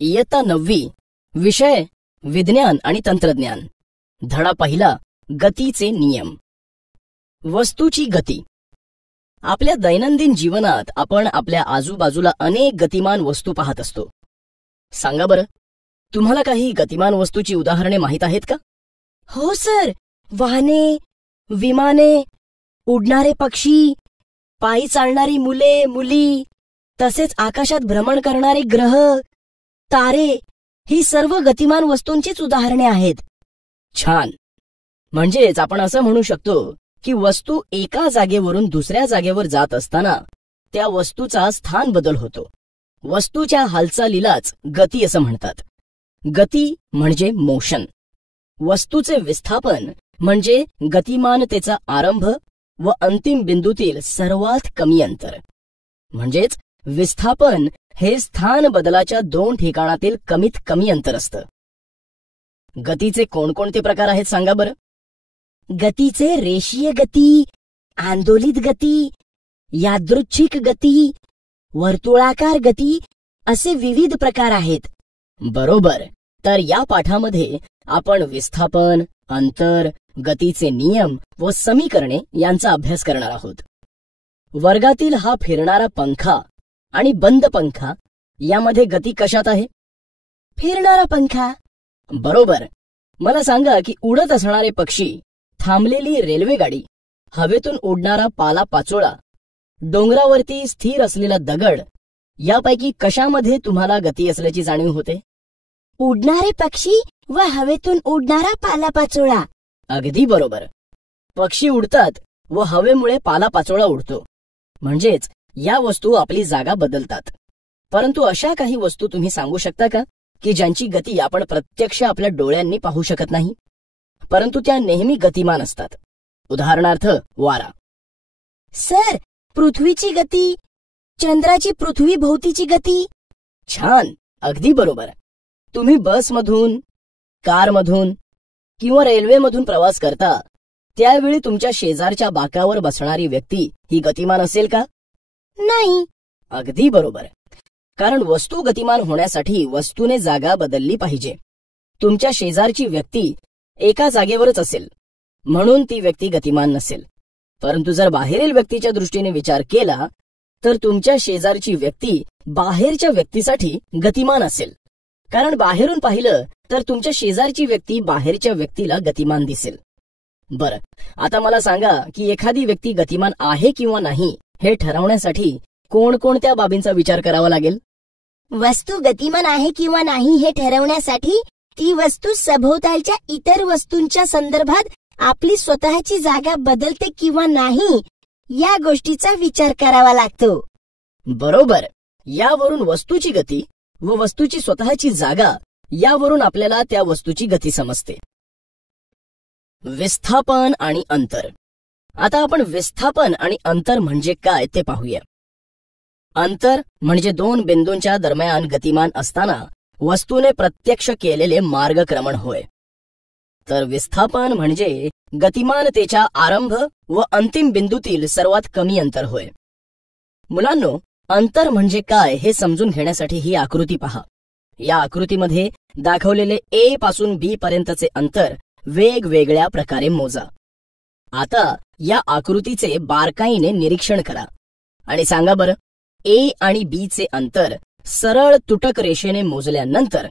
इयत्ता 9वी, विषय विज्ञान आणि तंत्रज्ञान. धडा पहिला, गतीचे नियम. वस्तूची गती. आपल्या दैनंदिन जीवनात आपण आपल्या आजूबाजूला अनेक गतिमान वस्तू पाहत असतो. सांगा बरं, तुम्हाला काही गतिमान वस्तूची उदाहरणे माहीत आहेत का? हो सर, वाहने, विमाने, उडणारे पक्षी, पायी चालणारी मुले मुली, तसेच आकाशात भ्रमण करणारे ग्रह, तारे, ही सर्व गतिमान वस्तूंचीच उदाहरणे आहेत. छान. म्हणजेच आपण असं म्हणू शकतो की वस्तू एका जागेवरून दुसऱ्या जागेवर जात असताना त्या वस्तूचा स्थान बदल होतो. वस्तूच्या हालचालीलाच गती असं म्हणतात. गती म्हणजे मोशन. वस्तूचे विस्थापन म्हणजे गतिमानतेचा आरंभ व अंतिम बिंदूतील सर्वात कमी अंतर. म्हणजेच विस्थापन हे स्थान बदलाच्या 2 ठिकाणातील कमीत कमी अंतर असतं. गतीचे कोणकोणते प्रकार आहेत सांगा बरं? गतीचे रेषीय गती, आंदोलित गती, यादृच्छिक गती, वर्तुळाकार गती असे विविध प्रकार आहेत. बरोबर. तर या पाठामध्ये आपण विस्थापन, अंतर, गतीचे नियम व समीकरणे यांचा अभ्यास करणार आहोत. वर्गातील हा फिरणारा पंखा आणि बंद पंखा यामध्ये गती कशात आहे? फिरणारा पंखा. बरोबर. मला सांगा की उडत असणारे पक्षी, थांबलेली रेल्वेगाडी, हवेतून उडणारा पाला पाचोळा, डोंगरावरती स्थिर असलेला दगड यापैकी कशामध्ये तुम्हाला गती असल्याची जाणीव होते? उडणारे पक्षी व हवेतून उडणारा पालापाचोळा. अगदी बरोबर. पक्षी उडतात व हवेमुळे पालापाचोळा उडतो. म्हणजेच या वस्तू आपली जागा बदलतात. परंतु अशा काही वस्तू तुम्ही सांगू शकता का की ज्यांची गती आपण प्रत्यक्ष आपल्या डोळ्यांनी पाहू शकत नाही, परंतु त्या नेहमी गतिमान असतात? उदाहरणार्थ वारा. सर, पृथ्वीची गती, चंद्राची पृथ्वी भोवतीची गती. छान. अगदी बरोबर. तुम्ही बसमधून, कारमधून किंवा रेल्वेमधून प्रवास करता त्यावेळी तुमच्या शेजारच्या बाकावर बसणारी व्यक्ती ही गतिमान असेल का? नाही. अगदी बरोबर. कारण वस्तू गतिमान होण्यासाठी वस्तूने जागा बदलली पाहिजे. तुमच्या शेजारची व्यक्ती एका जागेवरच असेल म्हणून ती व्यक्ती गतिमान नसेल. परंतु जर बाहेरील व्यक्तीच्या दृष्टीने विचार केला तर तुमच्या शेजारची व्यक्ती बाहेरच्या व्यक्तीसाठी गतिमान असेल. कारण बाहेरून पाहिलं तर तुमच्या शेजारची व्यक्ती बाहेरच्या व्यक्तीला गतिमान दिसेल. बरं, आता मला सांगा की एखादी व्यक्ती गतिमान आहे किंवा नाही हे ठरवण्यासाठी कोणकोणत्या बाबींचा विचार करावा लागेल? वस्तू गतिमान आहे किंवा नाही हे ठरवण्यासाठी ती वस्तू सभोवतालच्या इतर वस्तूंच्या संदर्भात आपली स्वतःची जागा बदलते किंवा नाही या गोष्टीचा विचार करावा लागतो. बरोबर. यावरून वस्तूची गती व वस्तूची स्वतःची जागा यावरून आपल्याला त्या वस्तूची गती समजते. विस्थापन आणि अंतर. आता आपण विस्थापन आणि अंतर म्हणजे काय ते पाहूया. अंतर म्हणजे 2 बिंदूंच्या दरम्यान गतिमान असताना वस्तूने प्रत्यक्ष केलेले मार्गक्रमण होय. तर विस्थापन म्हणजे गतिमानतेच्या आरंभ व अंतिम बिंदूतील सर्वात कमी अंतर होय. मुलांनो, अंतर म्हणजे काय हे समजून घेण्यासाठी ही आकृती पहा. या आकृतीमध्ये दाखवलेले A पासून B पर्यंतचे अंतर वेगवेगळ्या प्रकारे मोजा. आता या आकृतीचे बारकाईने निरीक्षण करा आणि सांगा बरं, A आणि B चे अंतर सरळ तुटक रेषेने मोजल्यानंतर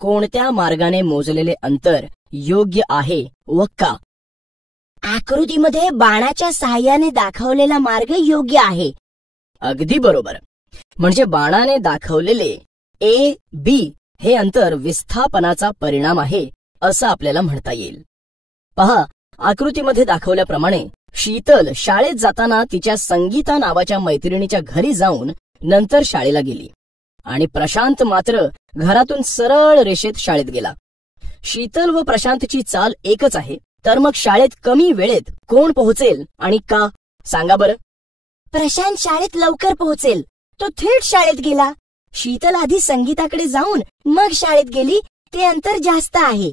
कोणत्या मार्गाने मोजलेले अंतर योग्य आहे व का? आकृतीमध्ये बाणाच्या सहाय्याने दाखवलेला मार्ग योग्य आहे. अगदी बरोबर. म्हणजे बाणाने दाखवलेले A, B हे अंतर विस्थापनाचा परिणाम आहे असं आपल्याला म्हणता येईल. पहा, आकृतीमध्ये दाखवल्याप्रमाणे शीतल शाळेत जाताना तिच्या संगीता नावाच्या मैत्रिणीच्या घरी जाऊन नंतर शाळेला गेली आणि प्रशांत मात्र घरातून सरळ रेषेत शाळेत गेला. शीतल व प्रशांतची चाल एकच आहे, तर मग शाळेत कमी वेळेत कोण पोहोचेल आणि का? सांगा बरं. प्रशांत शाळेत लवकर पोहोचेल. तो थेट शाळेत गेला. शीतल आधी संगीताकडे जाऊन मग शाळेत गेली. ते अंतर जास्त आहे.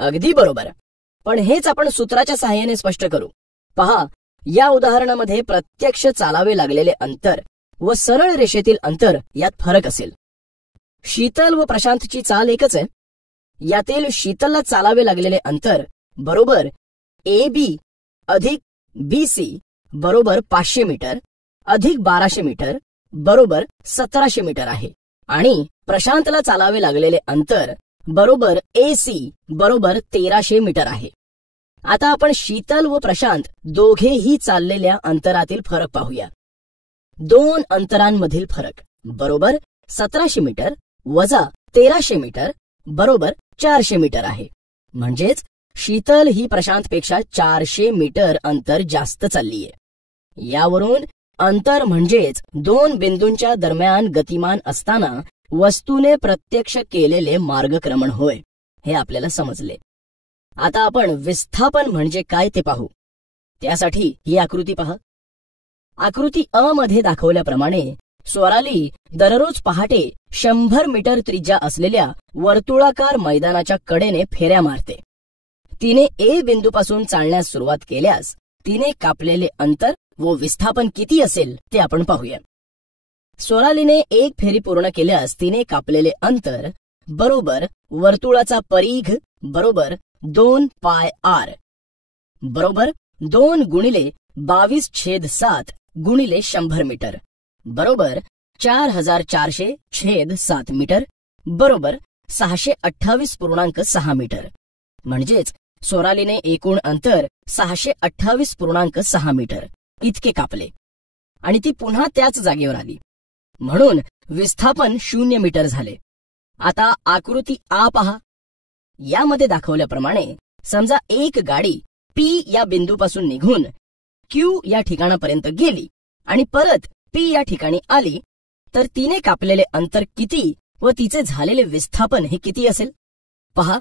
अगदी बरोबर. पण हेच आपण सूत्राच्या सहाय्याने स्पष्ट करू. पहा, या उदाहरणामध्ये प्रत्यक्ष चालावे लागलेले अंतर व सरळ रेषेतील अंतर यात फरक असेल. शीतल व प्रशांतची चाल एकच आहे. यातील शीतलला चालावे लागलेले अंतर बरोबर AB अधिक BC बरोबर 500 मीटर अधिक 1200 मीटर बरोबर 1700 मीटर आहे आणि प्रशांतला चालावे लागलेले अंतर बरोबर AC बरोबर 1300 मीटर आहे. आता आपण शीतल व प्रशांत दोघेही चाललेल्या अंतरातील फरक पाहूया. दोन अंतरांमधील फरक बरोबर 1700 मीटर वजा 1300 मीटर बरोबर 400 मीटर आहे. म्हणजेच शीतल ही प्रशांतपेक्षा 400 मीटर अंतर जास्त चाललीये. यावरून अंतर म्हणजेच दोन बिंदूंच्या दरम्यान गतिमान असताना वस्तूने प्रत्यक्ष केलेले मार्गक्रमण होय, हे आपल्याला समजले. आता आपण विस्थापन म्हणजे काय ते पाहू. त्यासाठी ही आकृती पहा. आकृती अ मध्ये दाखवल्याप्रमाणे स्वराली दररोज पहाटे 100 मीटर त्रिज्या असलेल्या वर्तुळाकार मैदानाच्या कडेने फेऱ्या मारते. तिने ए बिंदूपासून चालण्यास सुरुवात केल्यास तिने कापलेले अंतर व विस्थापन किती असेल ते आपण पाहूया. स्वरालीने एक फेरी पूर्ण केल्यास तिने कापलेले अंतर बरोबर वर्तुळाचा परिघ बरोबर 2πr बरोबर 2 गुणिले 22/7 गुणिले 100 मीटर बरोबर 4400/7 मीटर बरोबर 628.6 मीटर. म्हणजेच स्वरालीने एकूण अंतर 628.6 मीटर इतके कापले आणि ती पुन्हा त्याच जागेवर आली. म्हणून विस्थापन 0 मीटर झाले. आता आकृती आ पहा. यामध्ये दाखवल्याप्रमाणे समजा एक गाडी P या बिंदूपासून निघून Q या ठिकाणापर्यंत गेली आणि परत P या ठिकाणी आली, तर तिने कापलेले अंतर किती व तिचे झालेले विस्थापन हे किती असेल पहा.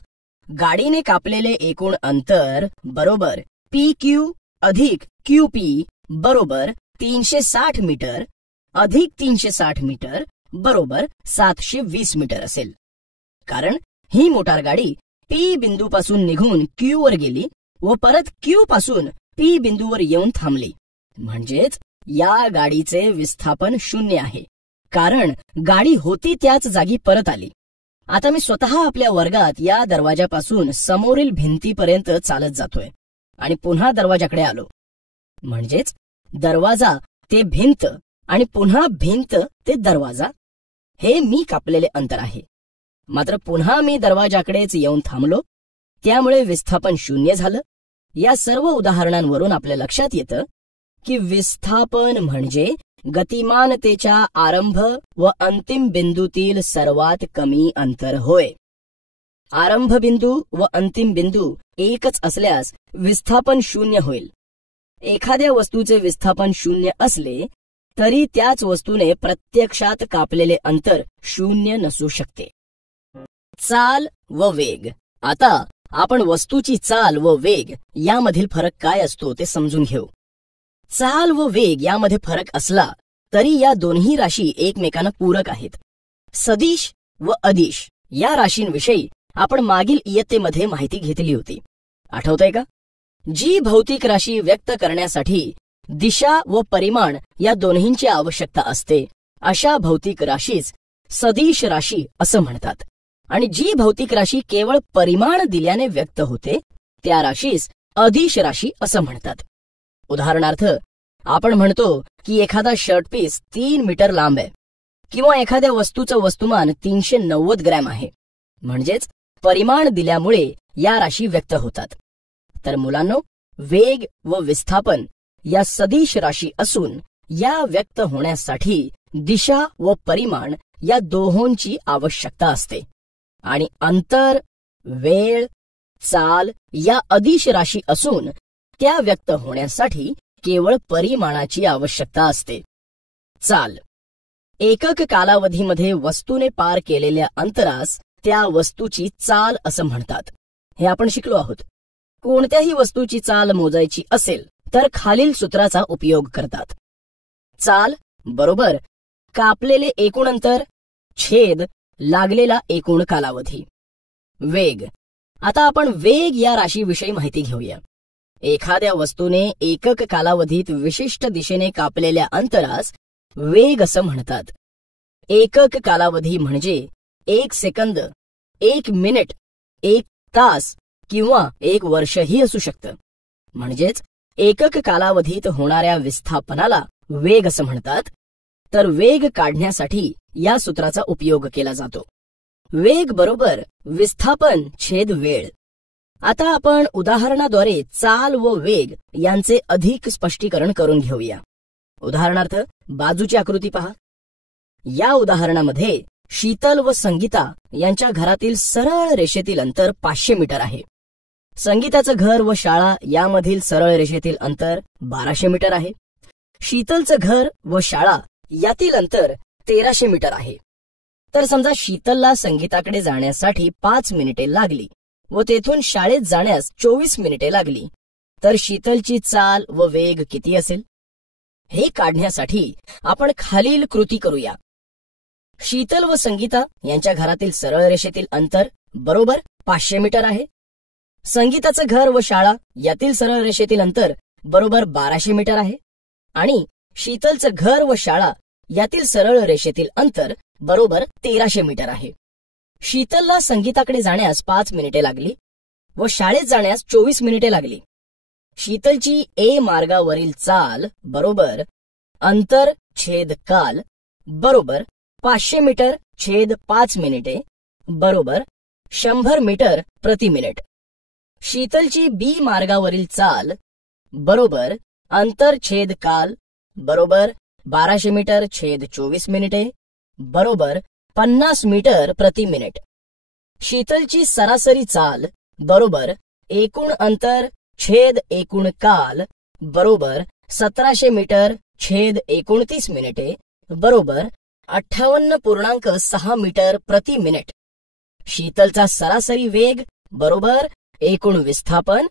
गाडीने कापलेले एकूण अंतर बरोबर PQ अधिक QP बरोबर 360 मीटर अधिक 360 मीटर बरोबर 720 मीटर असेल. कारण ही मोटार गाडी P बिंदूपासून निघून Q वर गेली व परत Q पासून P बिंदूवर येऊन थांबली. म्हणजेच या गाडीचे विस्थापन 0 आहे, कारण गाडी होती त्याच जागी परत आली. आता मी स्वतः आपल्या वर्गात या दरवाजापासून समोरील भिंतीपर्यंत चालत जातोय आणि पुन्हा दरवाजाकडे आलो. म्हणजेच दरवाजा ते भिंत आणि पुन्हा भिंत ते दरवाजा हे मी कापलेले अंतर आहे. मात्र पुन्हा मी दरवाजाकडेच येऊन थांबलो, त्यामुळे विस्थापन 0 झालं. या सर्व उदाहरणांवरून आपल्या लक्षात येतं की विस्थापन म्हणजे गतिमानतेच्या आरंभ व अंतिम बिंदूतील सर्वात कमी अंतर होय. आरंभ बिंदू व अंतिम बिंदू एकच असल्यास विस्थापन 0 होईल. एखाद्या वस्तूचे विस्थापन 0 असले तरी त्याच वस्तूने प्रत्यक्षात कापलेले अंतर 0 नसू शकते. चाल व वेग. आता आपण वस्तूची चाल व वेग यामधील फरक काय असतो ते समजून घेऊ. चाल व वेग यामध्ये फरक असला तरी या दोन्ही राशी एकमेकांना पूरक आहेत. सदिश व अदिश या राशींविषयी आपण मागील इयत्तेमध्ये माहिती घेतली होती, आठवतंय का? जी भौतिक राशी व्यक्त करण्यासाठी दिशा व परिमाण या दोन्हींची आवश्यकता असते, अशा भौतिक राशीच सदिश राशी असं म्हणतात. आणि जी भौतिक राशी केवळ परिमाण दिल्याने व्यक्त होते त्या राशीस अदिश राशी असं म्हणतात. उदाहरणार्थ आपण म्हणतो की एखादा शर्ट पीस 3 मीटर लांब आहे किंवा एखाद्या वस्तूचं वस्तुमान 390 ग्रॅम आहे. म्हणजेच परिमाण दिल्यामुळे या राशी व्यक्त होतात. तर मुलांनो, वेग व विस्थापन या सदिश राशी असून या व्यक्त होण्यासाठी दिशा व परिमाण या दोहोंची आवश्यकता असते. आणि अंतर, वेळ, चाल या अदिश राशी असून त्या व्यक्त होण्यासाठी केवळ परिमाणाची आवश्यकता असते. चाल. एकक कालावधीमध्ये वस्तूने पार केलेल्या अंतरास त्या वस्तूची चाल असं म्हणतात. हे आपण शिकलो आहोत. कोणत्याही वस्तूची चाल मोजायची असेल तर खालील सूत्राचा उपयोग करतात. चाल बरोबर कापलेले एकूण अंतर छेद लागलेला एकूण कालावधी. वेग. आता आपण वेग या राशीविषयी माहिती घेऊया. एखाद्या वस्तूने एकक कालावधीत विशिष्ट दिशेने कापलेल्या अंतरास वेग असं म्हणतात. एकक कालावधी म्हणजे 1 सेकंद, 1 मिनिट, 1 तास किंवा 1 वर्षही असू शकतं. म्हणजेच एकक कालावधीत होणाऱ्या विस्थापनाला वेग असं म्हणतात. तर वेग काढण्यासाठी या सूत्राचा उपयोग केला जातो. वेग बरोबर विस्थापन छेद वेळ. आता आपण उदाहरणाद्वारे चाल व वेग यांचे अधिक स्पष्टीकरण करून घेऊया. उदाहरणार्थ बाजूची आकृती पहा. या उदाहरणामध्ये शीतल व संगीता यांच्या घरातील सरळ रेषेतील अंतर 500 मीटर आहे. संगीताचं घर व शाळा यामधील सरळ रेषेतील अंतर 1200 मीटर आहे. शीतलचं घर व शाळा यातील अंतर 1300 मीटर आहे. तर समजा शीतलला संगीताकडे जाण्यासाठी 5 मिनिटे लागली व तेथून शाळेत जाण्यास 24 मिनिटे लागली, तर शीतलची चाल व वेग किती असेल? हे काढण्यासाठी आपण खालील कृती करूया. शीतल व संगीता यांच्या घरातील सरळ रेषेतील अंतर बरोबर 500 मीटर आहे. संगीताचं घर व शाळा यातील सरळ रेषेतील अंतर बरोबर 1200 मीटर आहे. आणि शीतलचं घर व शाळा यातील सरळ रेषेतील अंतर बरोबर 1300 मीटर आहे. शीतलला संगीताकडे जाण्यास 5 मिनिटे लागली व शाळेत जाण्यास 24 मिनिटे लागली. शीतलची ए मार्गावरील चाल बरोबर अंतर छेद काल बरोबर 500 मीटर छेद 5 मिनिटे बरोबर 100 मीटर प्रति मिनिट. शीतलची बी मार्गावरील चाल बरोबर अंतर छेद काल बरोबर 1200 मीटर छेद 24 मिनिटे बरोबर 50 मीटर प्रति मिनिट. शीतलची सरासरी चाल बरोबर एकूण अंतर छेद एकूण काल बरोबर 1700 मीटर छेद 29 मिनिटे बरोबर 58.6 मीटर प्रति मिनिट. शीतलचा सरासरी वेग बरोबर एकूण विस्थापन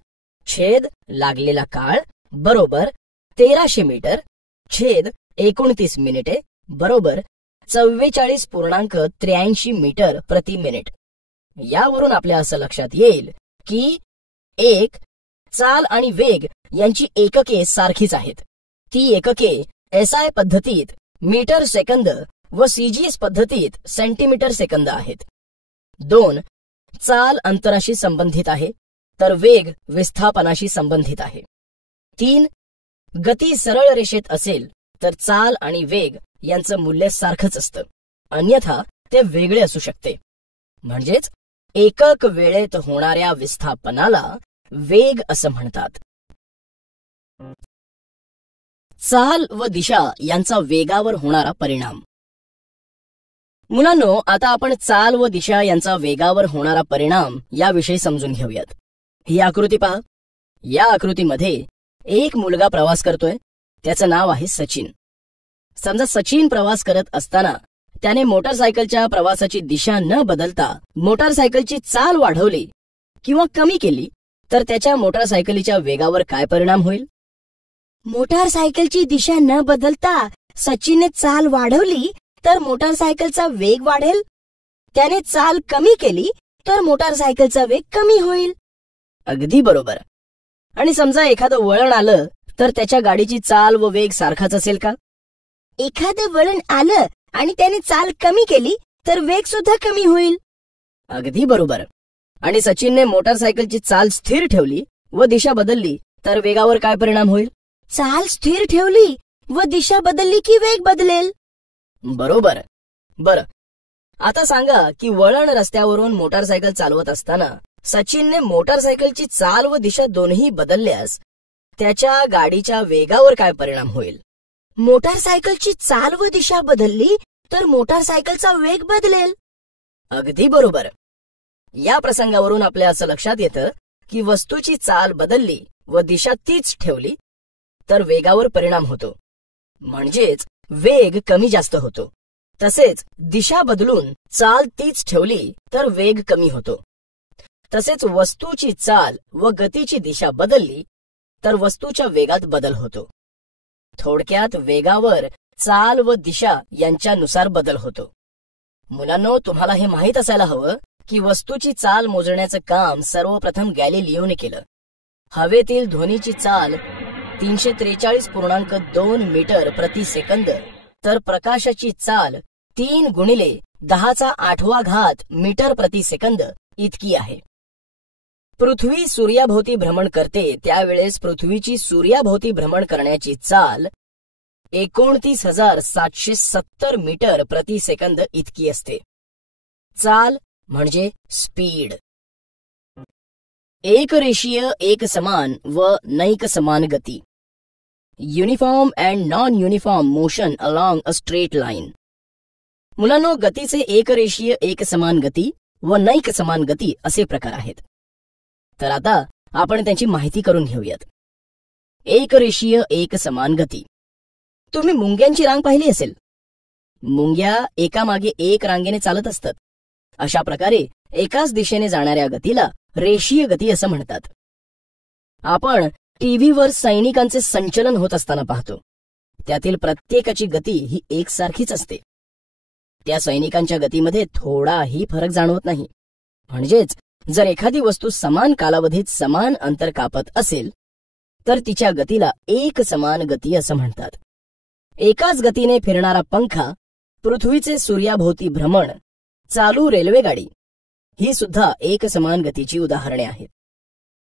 छेद लागलेला काळ बरोबर 1300 मीटर छेद 29 मिनिटे बरोबर 44.83 मीटर प्रति मिनिट. यावरून आपल्या असं लक्षात येईल की एक चाल आणि वेग यांची एकके सारखीच आहेत. ती एकके SI पद्धतीत मीटर सेकंद व CGS पद्धतीत सेंटीमीटर सेकंद आहेत. 2 चाल अंतराशी संबंधित आहे, तर वेग विस्थापनाशी संबंधित आहे. 3 गती सरळ रेषेत असेल तर चाल आणि वेग यांचं मूल्य सारखंच असतं, अन्यथा ते वेगळे असू शकते. म्हणजेच एकक वेळेत होणाऱ्या विस्थापनाला वेग असं म्हणतात. चाल व दिशा यांचा वेगावर होणारा परिणाम. मुलांनो, आता आपण चाल व दिशा यांचा वेगावर होणारा परिणाम याविषयी समजून घेऊयात. ही आकृती पहा. या आकृतीमध्ये एक मुलगा प्रवास करतोय. त्याचं नाव आहे सचिन. समजा सचिन प्रवास करत असताना त्याने मोटारसायकलच्या प्रवासाची दिशा न बदलता मोटारसायकलची चाल वाढवली किंवा कमी केली, तर त्याच्या मोटारसायकलीच्या वेगावर काय परिणाम होईल? मोटारसायकलची दिशा न बदलता सचिनने चाल वाढवली तर मोटारसायकलचा वेग वाढेल. त्याने चाल कमी केली तर मोटारसायकलचा वेग कमी होईल. अगदी बरोबर. आणि समजा एखादं वळण आलं तर त्याच्या गाडीची चाल व वेग सारखाच असेल का? एखादं वळण आलं आणि त्याने चाल कमी केली तर वेग सुद्धा कमी होईल. अगदी बरोबर. आणि सचिनने मोटारसायकलची चाल स्थिर ठेवली व दिशा बदलली तर वेगावर काय परिणाम होईल? चाल स्थिर ठेवली व दिशा बदलली की वेग बदलेल. बरोबर. बरं, आता सांगा की वळण रस्त्यावरून मोटारसायकल चालवत असताना सचिनने मोटारसायकलची चाल व दिशा दोन्ही बदलल्यास त्याच्या गाडीच्या वेगावर काय परिणाम होईल? मोटारसायकलची चाल व दिशा बदलली तर मोटारसायकलचा वेग बदलेल. अगदी बरोबर. या प्रसंगावरून आपल्या असं लक्षात येतं की वस्तूची चाल बदलली व दिशा तीच ठेवली तर वेगावर परिणाम होतो, म्हणजेच वेग कमी जास्त होतो. तसेच दिशा बदलून चाल तीच ठेवली तर वेग कमी होतो. तसेच वस्तूची चाल व गतीची दिशा बदलली तर वस्तूच्या वेगात बदल होतो. थोडक्यात वेगावर चाल व दिशा यांच्यानुसार बदल होतो. मुलांनो, तुम्हाला हे माहीत असायला हवं की वस्तूची चाल मोजण्याचं काम सर्वप्रथम गॅलिलिओने केलं. हवेतील ध्वनीची चाल 343.2 मीटर प्रति सेकंद तर प्रकाशाची चाल 3 गुणिले 10⁸ मीटर प्रति सेकंद इतकी आहे. पृथ्वी सूर्याभोवती भ्रमण करते त्यावेळेस पृथ्वीची सूर्याभोवती भ्रमण करण्याची चाल 29,770 मीटर प्रति सेकंद इतकी असते. चाल म्हणजे स्पीड. एकरेषीय एकसमान व नैकसमान गती. Uniform and non uniform motion along a straight line. मुलांनो, गतीचे एकरेषीय एकसमान गती व नैकसमान गती असे प्रकार आहेत. तर आता आपण त्यांची माहिती करून घेऊयात. एकरेषीय एकसमान गती. तुम्ही मुंग्यांची रांग पाहिली असेल. मुंग्या एकामागे एक रांगेने चालत असतात. अशा प्रकारे एकाच दिशेने जाणाऱ्या गतीला रेषीय गती असं म्हणतात. आपण टीव्हीवर सैनिकांचे संचलन होत असताना पाहतो. त्यातील प्रत्येकाची गती ही एकसारखीच असते. त्या सैनिकांच्या गतीमध्ये थोडाही फरक जाणवत नाही. म्हणजेच जर एखादी वस्तू समान कालावधीत समान अंतर कापत असेल तर तिच्या गतीला एकसमान गती असं म्हणतात. एकाच गतीने फिरणारा पंखा, पृथ्वीचे सूर्याभोवती भ्रमण, चालू रेल्वेगाडी ही सुद्धा एकसमान गतीची उदाहरणे आहेत.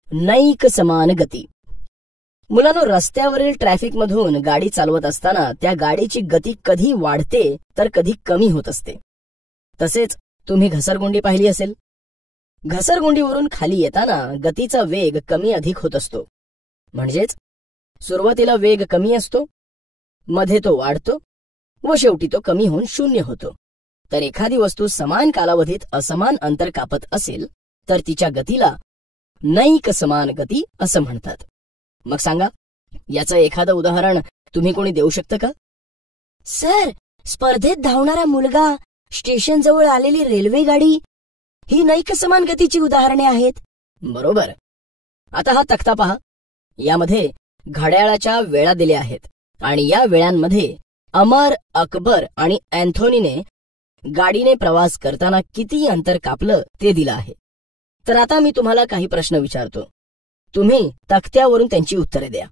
नैकसमान गती. मुलांनो, रस्त्यावरील ट्रॅफिकमधून गाडी चालवत असताना त्या गाडीची गती कधी वाढते तर कधी कमी होत असते. तसेच तुम्ही घसरगुंडी पाहिली असेल. घसरगुंडीवरून खाली येताना गतीचा वेग कमी अधिक होत असतो. म्हणजेच सुरुवातीला वेग कमी असतो, मध्ये तो वाढतो व शेवटी तो कमी होऊन 0 होतो. तर एखादी वस्तू समान कालावधीत असमान अंतर कापत असेल तर तिच्या गतीला नैकसमान गती असं म्हणतात. मग सांगा, याचं एखादं उदाहरण तुम्ही कोणी देऊ शकता का? सर, स्पर्धेत धावणारा मुलगा, स्टेशनजवळ आलेली रेल्वेगाडी ही नैकसमान गतीची उदाहरणे आहेत. बरोबर. आता हा तक्ता पहा. यामध्ये घड्याळाच्या वेळा दिल्या आहेत आणि या वेळांमध्ये अमर, अकबर आणि अँथोनीने गाडीने प्रवास करताना किती अंतर कापलं ते दिलं आहे. तर आता मी तुम्हाला काही प्रश्न विचारतो. तुम्ही तक्त्यावरून त्यांची उत्तरे द्या.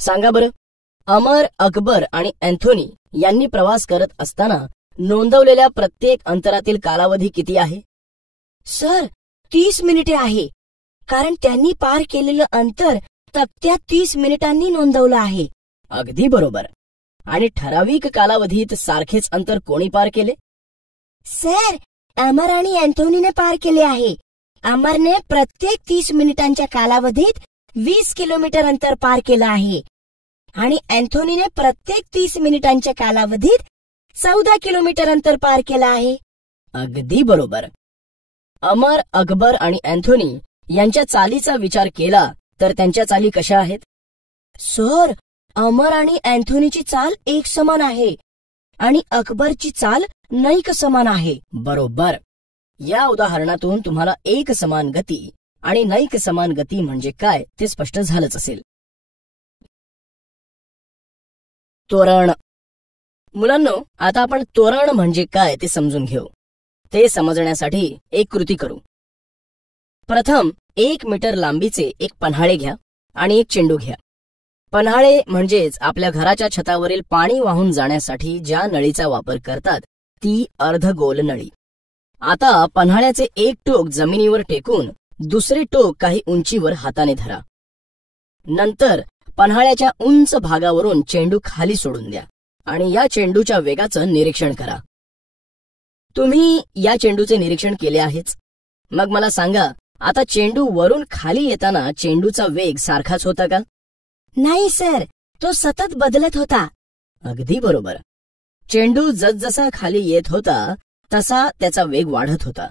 सांगा बरं, अमर, अकबर आणि अँथोनी यांनी प्रवास करत असताना नोंदवलेल्या प्रत्येक अंतरातील कालावधी किती आहे? सर, 30 मिनिटे आहे. कारण त्यांनी पार केलेलं अंतर तक्त्यात 30 मिनिटांनी नोंदवलं आहे. अगदी बरोबर. आणि ठराविक कालावधीत सारखेच अंतर कोणी पार केले? सर, अमर आणि अँथोनीने पार केले आहे. अमरने प्रत्येक 30 मिनिटांच्या कालावधीत 20 किलोमीटर अंतर पार केलं आहे आणि अँथोनीने प्रत्येक 30 मिनिटांच्या कालावधीत 14 किलोमीटर अंतर पार केलं आहे. अगदी बरोबर. अमर, अकबर आणि अँथोनी यांच्या चालीचा विचार केला तर त्यांच्या चाली कशा आहेत? सर, अमर आणि अँथोनीची चाल एक समान आहे आणि अकबरची चाल नैकसमान आहे. बरोबर. या उदाहरणातून तुम्हाला एकसमान गती आणि नैकसमान गती म्हणजे काय ते स्पष्ट झालंच असेल. त्वरण. मुलांनो, आता आपण त्वरण म्हणजे काय ते समजून घेऊ. ते समजण्यासाठी एक कृती करू. प्रथम 1 मीटर लांबीचे एक पन्हाळे घ्या आणि एक चेंडू घ्या. पन्हाळे म्हणजेच आपल्या घराच्या छतावरील पाणी वाहून जाण्यासाठी ज्या नळीचा वापर करतात ती अर्धगोल नळी. आता पन्हाळ्याचे एक टोक जमिनीवर टेकून दुसरे टोक काही उंचीवर हाताने धरा. नंतर पन्हाळ्याच्या उंच भागावरून चेंडू खाली सोडून द्या आणि या चेंडूच्या वेगाचं निरीक्षण करा. तुम्ही या चेंडूचे निरीक्षण केले आहेच. मग मला सांगा, आता चेंडू वरून खाली येताना चेंडूचा वेग सारखाच होता का? नाही सर, तो सतत बदलत होता. अगदी बरोबर. चेंडू जसजसा खाली येत होता तसा त्याचा वेग वाढत होता.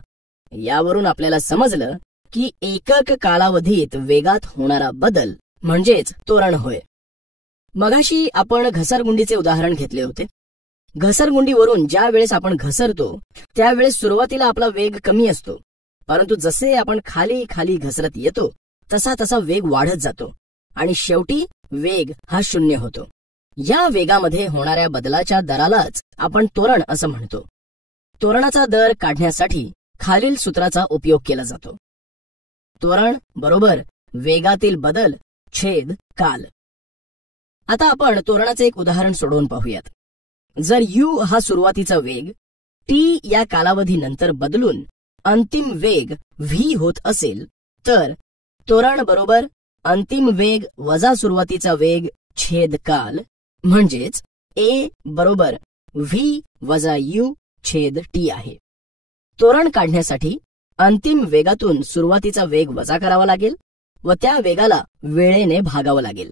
यावरून आपल्याला समजलं की एकक कालावधीत वेगात होणारा बदल म्हणजेच त्वरण होय. मगाशी आपण घसरगुंडीचे उदाहरण घेतले होते. घसरगुंडीवरून ज्या वेळेस आपण घसरतो त्यावेळेस सुरुवातीला आपला वेग कमी असतो, परंतु जसे आपण खाली खाली घसरत येतो तसा तसा वेग वाढत जातो आणि शेवटी वेग हा 0 होतो. या वेगामध्ये होणाऱ्या बदलाच्या दरालाच आपण त्वरण असं म्हणतो. त्वरणाचा दर काढण्यासाठी खालील सूत्राचा उपयोग केला जातो. त्वरण बरोबर वेगातील बदल छेद काल. आता आपण त्वरणाचे एक उदाहरण सोडवून पाहूयात. जर u हा सुरुवातीचा वेग टी या कालावधीनंतर बदलून अंतिम वेग व्ही होत असेल तर त्वरण बरोबर अंतिम वेग वजा सुरुवातीचा वेग छेद काल म्हणजेच ए बरोबर व्ही वजा यू छेद टी आहे. त्वरण काढण्यासाठी अंतिम वेगातून सुरुवातीचा वेग वजा करावा लागेल व त्या वेगाला वेळेने भागावं लागेल.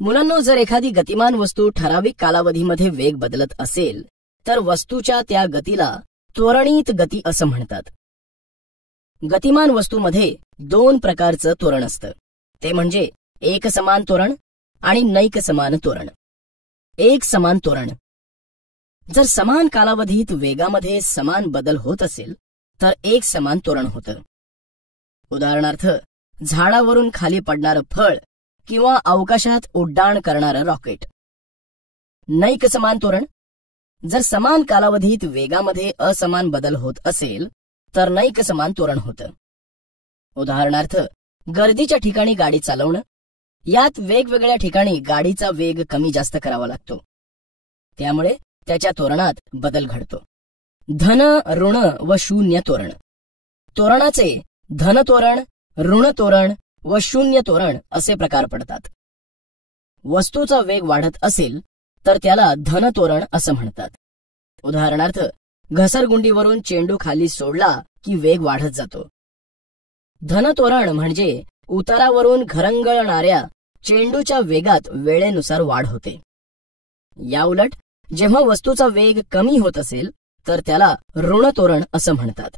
मुलांनो, जर एखादी गतिमान वस्तू ठराविक कालावधीमध्ये वेग बदलत असेल तर वस्तूच्या त्या गतीला त्वरणित गती असं म्हणतात. गतिमान वस्तूमध्ये दोन प्रकारचं त्वरण असतं, ते म्हणजे एकसमान त्वरण आणि नैकसमान त्वरण. एकसमान त्वरण जर समान कालावधीत वेगामध्ये समान बदल होत असेल तर एकसमान त्वरण होतं. उदाहरणार्थ, झाडावरून खाली पडणारं फळ किंवा अवकाशात उड्डाण करणारं रॉकेट. नैकसमान त्वरण जर समान कालावधीत वेगामध्ये असमान बदल होत असेल तर नैकसमान त्वरण होतं. उदाहरणार्थ, गर्दीच्या ठिकाणी गाडी चालवणं, यात वेगवेगळ्या ठिकाणी गाडीचा वेग कमी जास्त करावा लागतो, त्यामुळे त्याच्या त्वरणात बदल घडतो. धन, ऋण व शून्य त्वरण. त्वरणाचे धनत्वरण, ऋणत्वरण व शून्य त्वरण असे प्रकार पडतात. वस्तूचा वेग वाढत असेल तर त्याला धनत्वरण असं म्हणतात. उदाहरणार्थ, घसरगुंडीवरून चेंडू खाली सोडला की वेग वाढत जातो. धनत्वरण म्हणजे उतारावरून घरंगळणाऱ्या चेंडूच्या वेगात वेळेनुसार वाढ होते. याउलट जेव्हा वस्तूचा वेग कमी होत असेल तर त्याला ऋणत्वरण असं म्हणतात.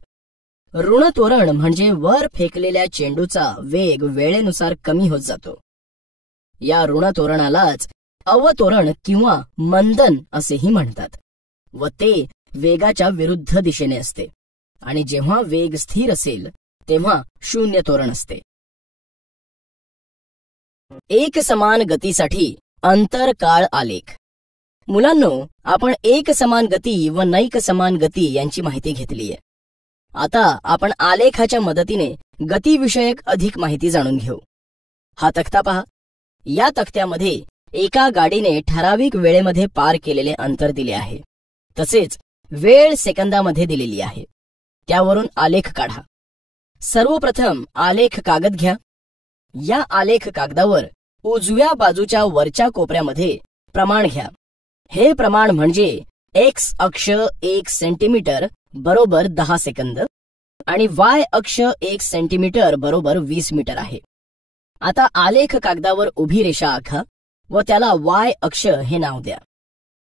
ऋणत्वरण म्हणजे वर फेकलेल्या चेंडूचा वेग वेळेनुसार कमी होत जातो. या ऋणत्वरणालाच अवत्वरण किंवा मंदन असेही म्हणतात व ते वेगाच्या विरुद्ध दिशेने असते आणि जेव्हा वेग स्थिर असेल तेव्हा शून्य त्वरण असते. एकसमान गतीसाठी अंतरकाळ आलेख. मुलांनो, आपण एकसमान गती व नैकसमान गती यांची माहिती घेतलीय. आता आपण आलेखाच्या मदतीने गतीविषयक अधिक माहिती जाणून घेऊ. हा तक्ता पहा. या तक्त्यामध्ये एका गाडीने ठराविक वेळेमध्ये पार केलेले अंतर दिले आहे, तसेच वेळ सेकंदामध्ये दिलेली आहे. त्यावरून आलेख काढा. सर्वप्रथम आलेख कागद घ्या. या आलेख कागदावर उजव्या बाजूच्या वरच्या कोपऱ्यामध्ये प्रमाण घ्या. हे प्रमाण म्हणजे एक्स अक्ष 1 सेंटीमीटर बरोबर 10 सेकंद आणि वाय अक्ष 1 सेंटीमीटर बरोबर 20 मीटर आहे. आता आलेख कागदावर उभी रेषा आखा व त्याला वाय अक्ष हे नाव द्या.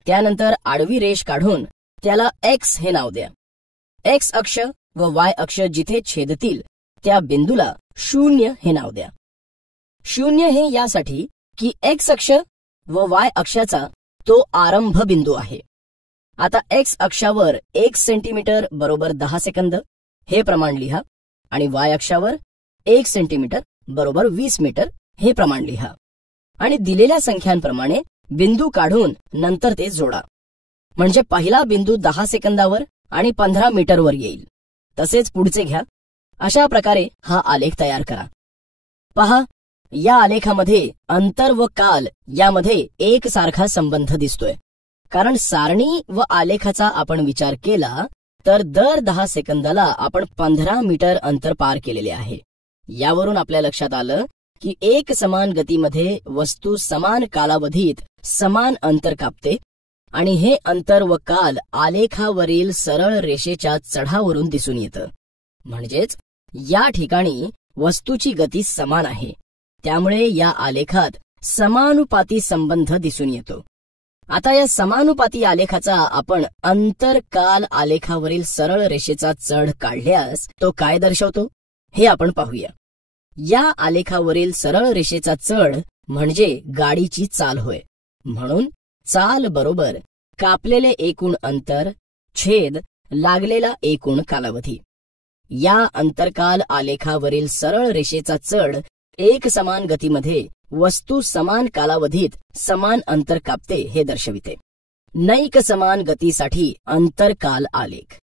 त्यानंतर आडवी रेष काढून त्याला एक्स हे नाव द्या. एक्स अक्ष व वाय अक्ष जिथे छेदतील त्या बिंदूला 0 हे नाव द्या. 0 हे यासाठी की एक्स अक्ष व वाय अक्षाचा तो आरंभ बिंदू आहे. आता एक्स अक्षावर 1 सेंटीमीटर बरोबर 10 सेकंद हे प्रमाण लिहा आणि वाय अक्षावर 1 सेंटीमीटर बरोबर 20 मीटर हे प्रमाण लिहा आणि दिलेल्या संख्यांप्रमाणे बिंदू काढून नंतर ते जोडा. म्हणजे पहिला बिंदू 10 सेकंदावर आणि 15 मीटरवर येईल. तसेच पुढचे घ्या. अशा प्रकारे हा आलेख तयार करा. पहा, या आलेखामध्ये अंतर व काल यामध्ये एकसारखा संबंध दिसतोय, कारण सारणी व आलेखाचा आपण विचार केला तर दर 10 सेकंदाला आपण 15 मीटर अंतर पार केलेले आहे. यावरून आपल्या लक्षात आलं की एक समान गतीमध्ये वस्तू समान कालावधीत समान अंतर कापते आणि हे अंतर व काल आलेखावरील सरळ रेषेच्या चढावरून दिसून येतं. म्हणजेच या ठिकाणी वस्तूची गती समान आहे, त्यामुळे या आलेखात समानुपाती संबंध दिसून येतो. आता या समानुपाती आलेखाचा आपण अंतर काल आलेखावरील सरळ रेषेचा चढ काढल्यास तो काय दर्शवतो हे आपण पाहूया. या आलेखावरील सरळ रेषेचा चढ म्हणजे गाडीची चाल होय. म्हणून चाल बरोबर कापलेले एकूण अंतर छेद लागलेला एकूण कालावधी. या अंतरकाल आलेखावरील सरळ रेषेचा चढ एक समान गतीमध्ये वस्तू समान कालावधीत समान अंतर कापते हे दर्शविते. नैक समान गतीसाठी अंतरकाल आलेख.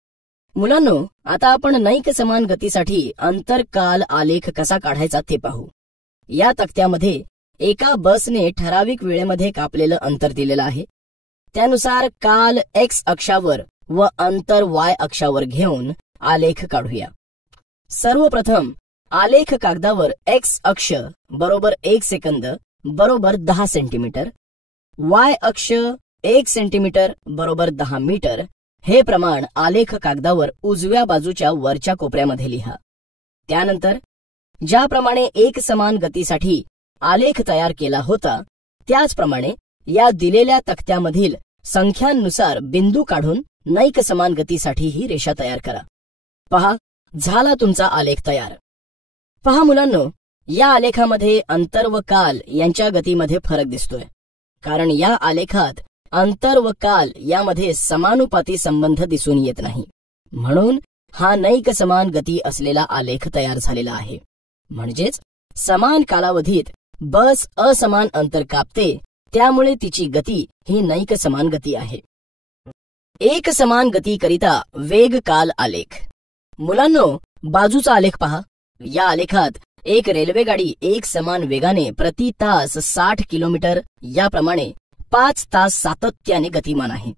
मुलांनो, आता आपण नैक समान गतीसाठी अंतरकाल आलेख कसा काढायचा ते पाहू. या तक्त्यामध्ये एका बसने ठराविक वेळेमध्ये कापलेलं अंतर दिलेलं आहे. त्यानुसार काल एक्स अक्षावर व अंतर y अक्षावर घेऊन आलेख काढूया. सर्वप्रथम आलेख कागदावर x अक्ष बरोबर 1 सेकंद बरोबर 10 सेंटीमीटर, y अक्ष 1 सेंटीमीटर बरोबर 10 मीटर हे प्रमाण आलेख कागदावर उजव्या बाजूच्या वरच्या कोपऱ्यामध्ये लिहा. त्यानंतर ज्याप्रमाणे एकसमान गतीसाठी आलेख तयार केला होता त्याचप्रमाणे या दिलेल्या तक्त्यामधील संख्यांनुसार बिंदू काढून नैक समान गतीसाठी ही रेषा तयार करा. पहा, झाला तुमचा आलेख तयार. पहा मुलांनो, या आलेखामध्ये अंतर व काल यांच्या गतीमध्ये फरक दिसतोय, कारण या आलेखात अंतर व काल यामध्ये समानुपाती संबंध दिसून येत नाही. म्हणून हा नैक समान गती असलेला आलेख तयार झालेला आहे. म्हणजेच समान कालावधीत बस असमान अंतर कापते, त्यामुळे तिची गती ही नैक समान गती आहे. एक समान गतीकरिता वेग काल आलेख. मुलांनो, बाजूचा आलेख पहा. या आलेखात एक रेल्वे गाडी एक समान वेगाने प्रति तास 60 किलोमीटर याप्रमाणे 5 तास सातत्याने गतिमान आहे.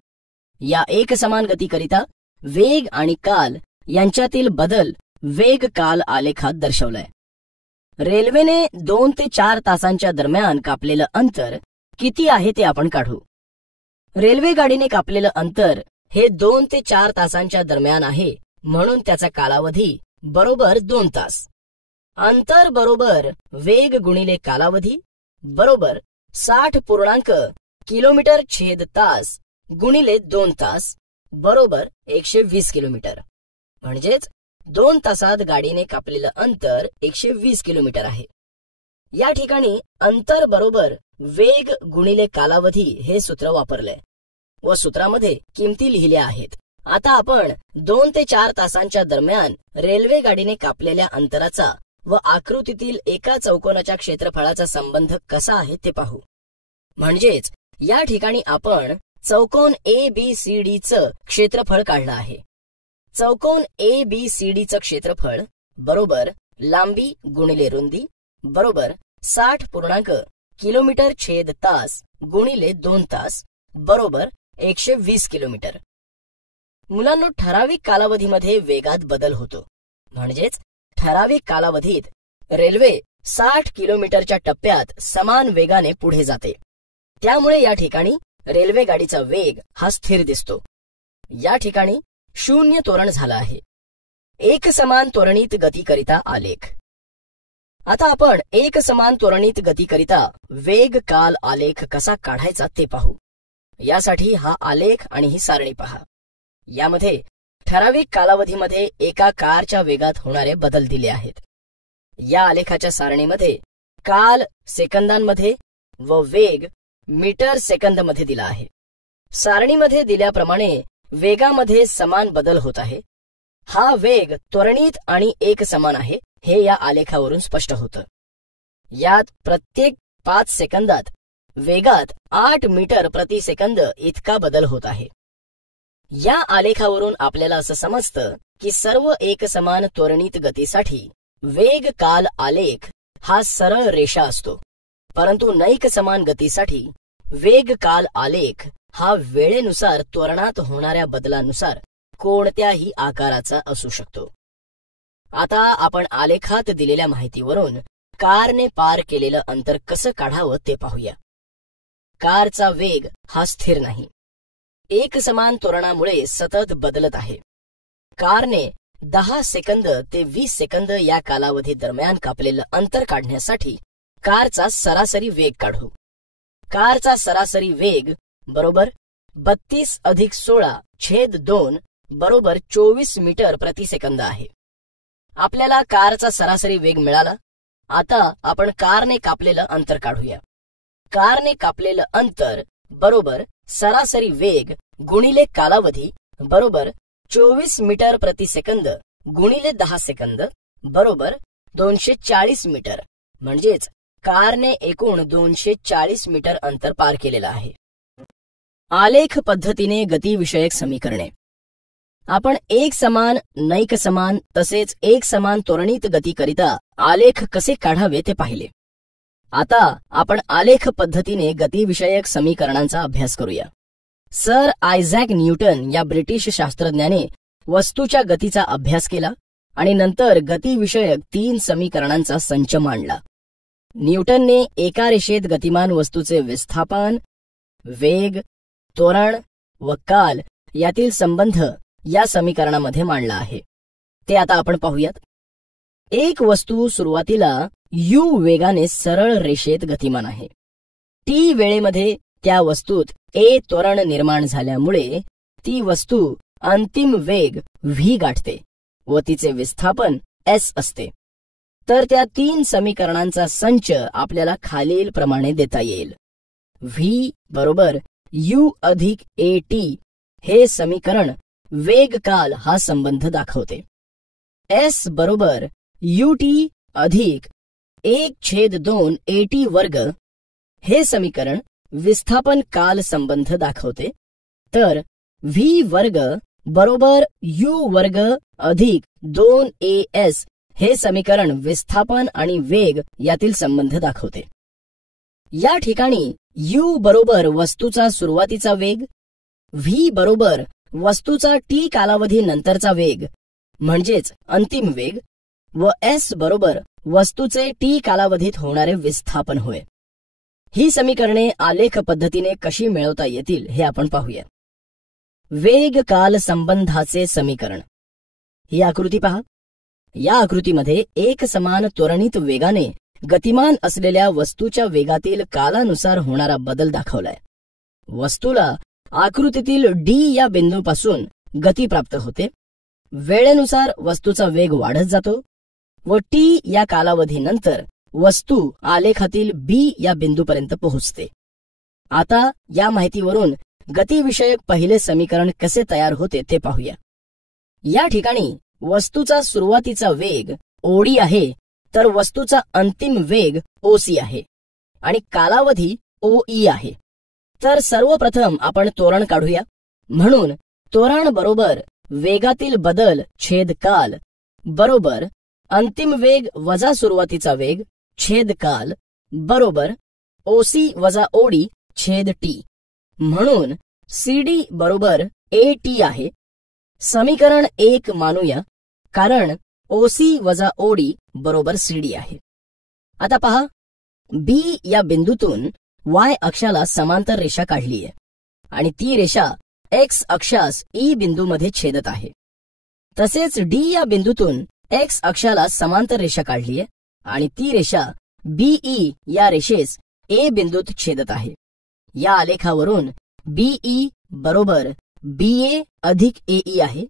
या एक समान गतीकरिता वेग आणि काल यांच्यातील बदल वेग काल आलेखात दर्शवलाय. रेल्वेने 2 ते 4 तासांच्या दरम्यान कापलेलं अंतर किती आहे ते आपण काढू. रेल्वे गाडीने कापलेलं अंतर हे 2 ते 4 तासांच्या दरम्यान आहे, म्हणून त्याचा कालावधी बरोबर 2 तास. अंतर बरोबर वेग गुणिले कालावधी बरोबर 60 किलोमीटर छेद तास गुणिले 2 तास बरोबर 120 किलोमीटर. म्हणजेच 2 तासात गाडीने कापलेलं अंतर 120 किलोमीटर आहे. या ठिकाणी अंतर बरोबर वेग गुणिले कालावधी हे सूत्र वापरलंय व सूत्रामध्ये किमती लिहिल्या आहेत. आता आपण 2 ते 4 तासांच्या दरम्यान रेल्वे गाडीने कापलेल्या अंतराचा व आकृतीतील एका चौकोनाच्या क्षेत्रफळाचा संबंध कसा आहे ते पाहू. म्हणजेच या ठिकाणी आपण चौकोन ABCD चं क्षेत्रफळ काढलं आहे. चौकोन ABCD चं क्षेत्रफळ बरोबर लांबी गुणिले रुंदी बरोबर 60 किलोमीटर छेद तास गुणिले 2 तास बरोबर 120 किलोमीटर. मुलांनो, ठराविक कालावधीमध्ये वेगात बदल होतो. म्हणजेच ठराविक कालावधीत रेल्वे 60 किलोमीटरच्या टप्प्यात समान वेगाने पुढे जाते. त्यामुळे या ठिकाणी रेल्वे गाडीचा वेग हा स्थिर दिसतो. या ठिकाणी 0 त्वरण झाला आहे. एक समान त्वरणित गतीकरिता आलेख. आता आपण एक समान त्वरणित गतीकरिता वेग काल आलेख कसा काढायचा ते पाहू. यासाठी हा आलेख आणि ही सारणी पहा. यामध्ये ठराविक कालावधीमध्ये एका कारच्या वेगात होणारे बदल दिले आहेत. या आलेखाच्या सारणीमध्ये काल सेकंदांमध्ये व वेग मीटर सेकंदमध्ये दिला आहे. सारणीमध्ये दिल्याप्रमाणे वेगामध्ये समान बदल होत आहे. हा वेग त्वरणित आणि एक समान आहे हे या आलेखावरून स्पष्ट होतं. यात प्रत्येक 5 सेकंदात वेगात 8 मीटर प्रति सेकंद इतका बदल होत आहे. या आलेखावरून आपल्याला असं समजतं की सर्व एकसमान त्वरणित गतीसाठी वेग काल आलेख हा सरळ रेषा असतो, परंतु नैक समान गतीसाठी वेग काल आलेख हा वेळेनुसार त्वरणात होणाऱ्या बदलानुसार कोणत्याही आकाराचा असू शकतो. आता आपण आलेखात दिलेल्या माहितीवरून कारने पार केलेलं अंतर कसं काढावं ते पाहूया. कारचा वेग हा स्थिर नाही, एक समान त्वरणामुळे सतत बदलत आहे. कारने 10 सेकंद ते 20 सेकंद या कालावधी दरम्यान कापलेलं अंतर काढण्यासाठी कारचा सरासरी वेग काढू. कारचा सरासरी वेग बरोबर 32 + 16 छेद 2 बरोबर 24 मीटर प्रति सेकंद आहे. आपल्याला कारचा सरासरी वेग मिळाला. आता आपण कारने कापलेलं अंतर काढूया. कारने कापलेलं अंतर बरोबर सरासरी वेग गुणिले कालावधी बरोबर 24 मीटर प्रति सेकंद गुणिले 10 सेकंद बरोबर 240 मीटर. म्हणजेच कारने एकूण 240 मीटर अंतर पार केलेलं आहे. आलेख पद्धतीने गतीविषयक समीकरणे. आपण एक समान, नैक समान तसेच एक समान त्वरणित गतीकरिता आलेख कसे काढावे ते पाहिले. आता आपण आलेख पद्धतीने गतीविषयक समीकरणांचा अभ्यास करूया. सर आयझॅक न्यूटन या ब्रिटिश शास्त्रज्ञाने वस्तूच्या गतीचा अभ्यास केला आणि नंतर गतीविषयक 3 समीकरणांचा संच मांडला. न्यूटनने एका रेषेत गतिमान वस्तूचे विस्थापन, वेग, त्वरण व काल यातील संबंध या समीकरणामध्ये मांडला आहे. ते आता आपण पाहूयात. एक वस्तू सुरुवातीला u वेगाने सरळ रेषेत गतिमान आहे. t वेळेमध्ये त्या वस्तूत a त्वरण निर्माण झाल्यामुळे ती वस्तू अंतिम वेग v गाठते व तिचे विस्थापन s असते. तर त्या 3 समीकरणांचा संच आपल्याला खालील प्रमाणे देता येईल. v बरोबर u अधिक at हे समीकरण वेग काल हा संबंध दाखवते. s बरोबर ut अधिक 1/2 at वर्ग हे समीकरण विस्थापन काल संबंध दाखवते. तर v वर्ग बरोबर u वर्ग अधिक 2as हे समीकरण विस्थापन आणि वेग यातील संबंध दाखवते. या ठिकाणी u बरोबर वस्तूचा सुरुवातीचा वेग, v बरोबर वस्तूचा t कालावधी नंतरचा वेग म्हणजेच अंतिम वेग व s बरोबर वस्तूचे t कालावधीत होणारे विस्थापन होय. ही समीकरणे आलेख पद्धतीने कशी मिळवता येतील हे आपण पाहूया. वेग काल संबंधाचे समीकरण. ही आकृती पहा. या आकृतीमध्ये एक समान त्वरणित वेगाने गतिमान असलेल्या वस्तूच्या वेगातील कालानुसार होणारा बदल दाखवलाय. वस्तूला आकृतीतील D या बिंदूपासून गती प्राप्त होते. वेळेनुसार वस्तूचा वेग वाढत जातो व t या कालावधीनंतर वस्तू आलेखातील B या बिंदूपर्यंत पोहोचते. आता या माहितीवरून गतीविषयक पहिले समीकरण कसे तयार होते ते पाहूया. या ठिकाणी वस्तूचा सुरुवातीचा वेग ओडी आहे तर वस्तूचा अंतिम वेग ओसी आहे आणि कालावधी ओई आहे. तर सर्वप्रथम आपण त्वरण काढूया. म्हणून त्वरण बरोबर वेगातील बदल छेद काल बरोबर अंतिम वेग वजा सुरुवातीचा वेग छेद काल बरोबर ओसी वजा ओडी छेद टी. म्हणून CD बरोबर AT आहे. समीकरण 1 मानूया कारण OC वजा OD बरोबर CD आहे. आता पहा, B या बिंदूतून Y अक्षाला समांतर रेषा काढली आहे आणि ती रेषा X अक्षास E बिंदूमध्ये छेदत आहे. तसेच D या बिंदूतून X अक्षाला समांतर रेषा काढली आहे आणि ती रेषा BE या रेषेस A बिंदूत छेदत आहे. या आलेखावरून BE बरोबर BA अधिक AE आहे.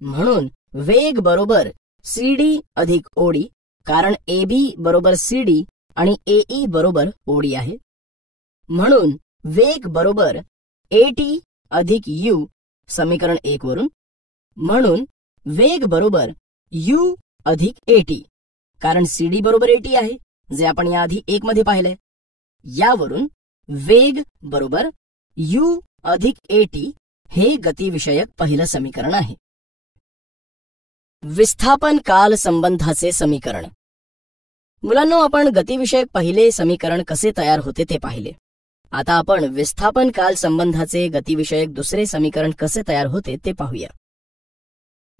म्हणून वेग बरोबर CD अधिक OD कारण AB बरोबर CD आणि AE बरोबर OD आहे. म्हणून वेग बरोबर AT अधिक U समीकरण 1 वरून. म्हणून वेग बरोबर U अधिक AT कारण CD बरोबर AT आहे जे आपण याआधी 1 मध्ये पाहिलंय. यावरून वेग बरोबर U अधिक AT हे गतीविषयक पहिलं समीकरण आहे. विस्थापन काल संबंधाचे समीकरण. मुलांनो, आपण गतीविषयक पहिले समीकरण कसे तयार होते ते पाहिले. आता आपण विस्थापन काल संबंधाचे गतीविषयक दुसरे समीकरण कसे तयार होते ते पाहूया.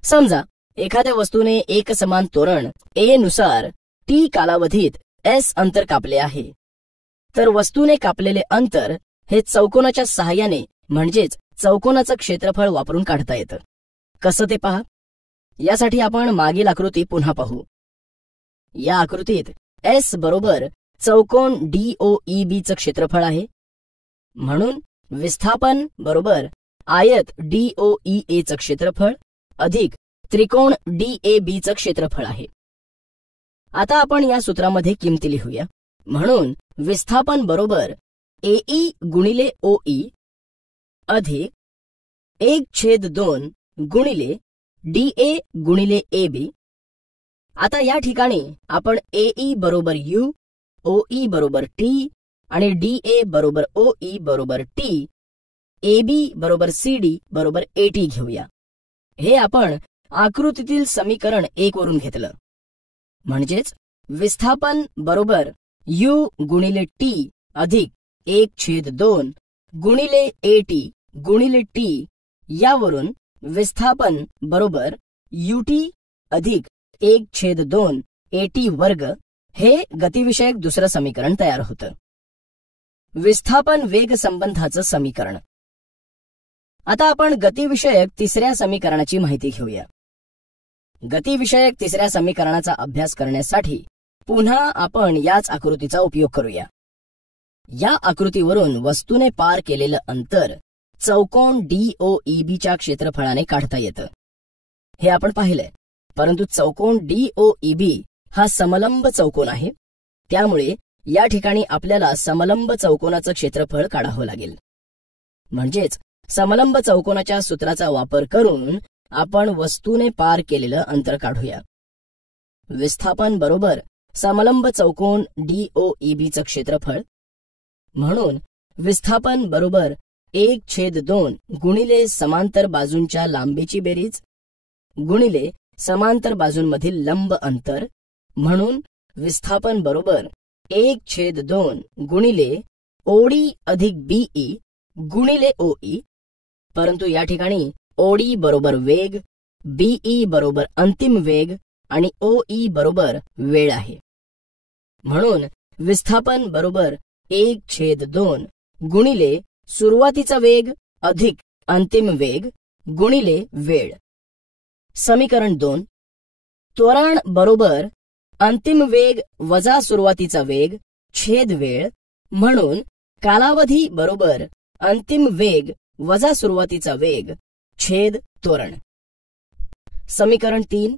समजा एखाद्या वस्तूने एक समान त्वरण A नुसार T कालावधीत S अंतर कापले आहे. तर वस्तूने कापलेले अंतर हे चौकोनाच्या सहाय्याने म्हणजेच चौकोनाचं क्षेत्रफळ वापरून काढता येतं. कसं ते पहा. यासाठी आपण मागील आकृती पुन्हा पाहू. या आकृतीत S बरोबर चौकोन DOEB चं क्षेत्रफळ आहे. म्हणून विस्थापन बरोबर आयत DOEA चं क्षेत्रफळ अधिक त्रिकोण DAB चं क्षेत्रफळ आहे. आता आपण या सूत्रामध्ये किमती लिहूया. म्हणून विस्थापन बरोबर AE गुणिले OE अधिक 1/2 गुणिले DA गुणिले AB. आता या ठिकाणी आपण AE बरोबर U, OE बरोबर T आणि DA बरोबर OE बरोबर T, AB बरोबर CD बरोबर AT घेऊया. हे आपण आकृतीतील समीकरण 1 वरून घेतलं. म्हणजेच विस्थापन बरोबर U गुणिले T अधिक 1/2 गुणिले AT गुणिले टी यावरून विस्थापन बरोबर ut अधिक 1/2 at वर्ग हे गतिविषयक दुसरं समीकरण तयार होतं. विस्थापन वेग संबंधाचं समीकरण. आता आपण गतिविषयक तिसऱ्या समीकरणाची माहिती घेऊया. गतिविषयक तिसऱ्या समीकरणाचा अभ्यास करण्यासाठी पुन्हा आपण याच आकृतीचा उपयोग करूया. या आकृतीवरून वस्तूने पार केलेलं अंतर चौकोन DOEBच्या क्षेत्रफळाने काढता येतं. हे आपण पाहिलंय, परंतु चौकोन DOEB हा समलंब चौकोन आहे. त्यामुळे या ठिकाणी आपल्याला समलंब चौकोनाचं क्षेत्रफळ काढावं लागेल. म्हणजेच समलंब चौकोनाच्या सूत्राचा वापर करून आपण वस्तूने पार केलेलं अंतर काढूया. विस्थापन बरोबर समलंब चौकोन DOEBचं क्षेत्रफळ. म्हणून विस्थापन बरोबर 1/2 गुणिले समांतर बाजूंच्या लांबीची बेरीज गुणिले समांतर बाजूंमधील लंब अंतर. म्हणून विस्थापन बरोबर 1/2 गुणिले OD अधिक BE गुणिले OE. परंतु या ठिकाणी OD बरोबर वेग, BE बरोबर अंतिम वेग आणि OE बरोबर वेळ आहे. म्हणून विस्थापन बरोबर 1/2 गुणिले सुरुवातीचा वेग अधिक अंतिम वेग गुणिले वेळ. समीकरण 2. त्वरण बरोबर अंतिम वेग वजा सुरुवातीचा वेग छेद वेळ. म्हणून कालावधी बरोबर अंतिम वेग वजा सुरुवातीचा वेग छेद त्वरण. समीकरण 3.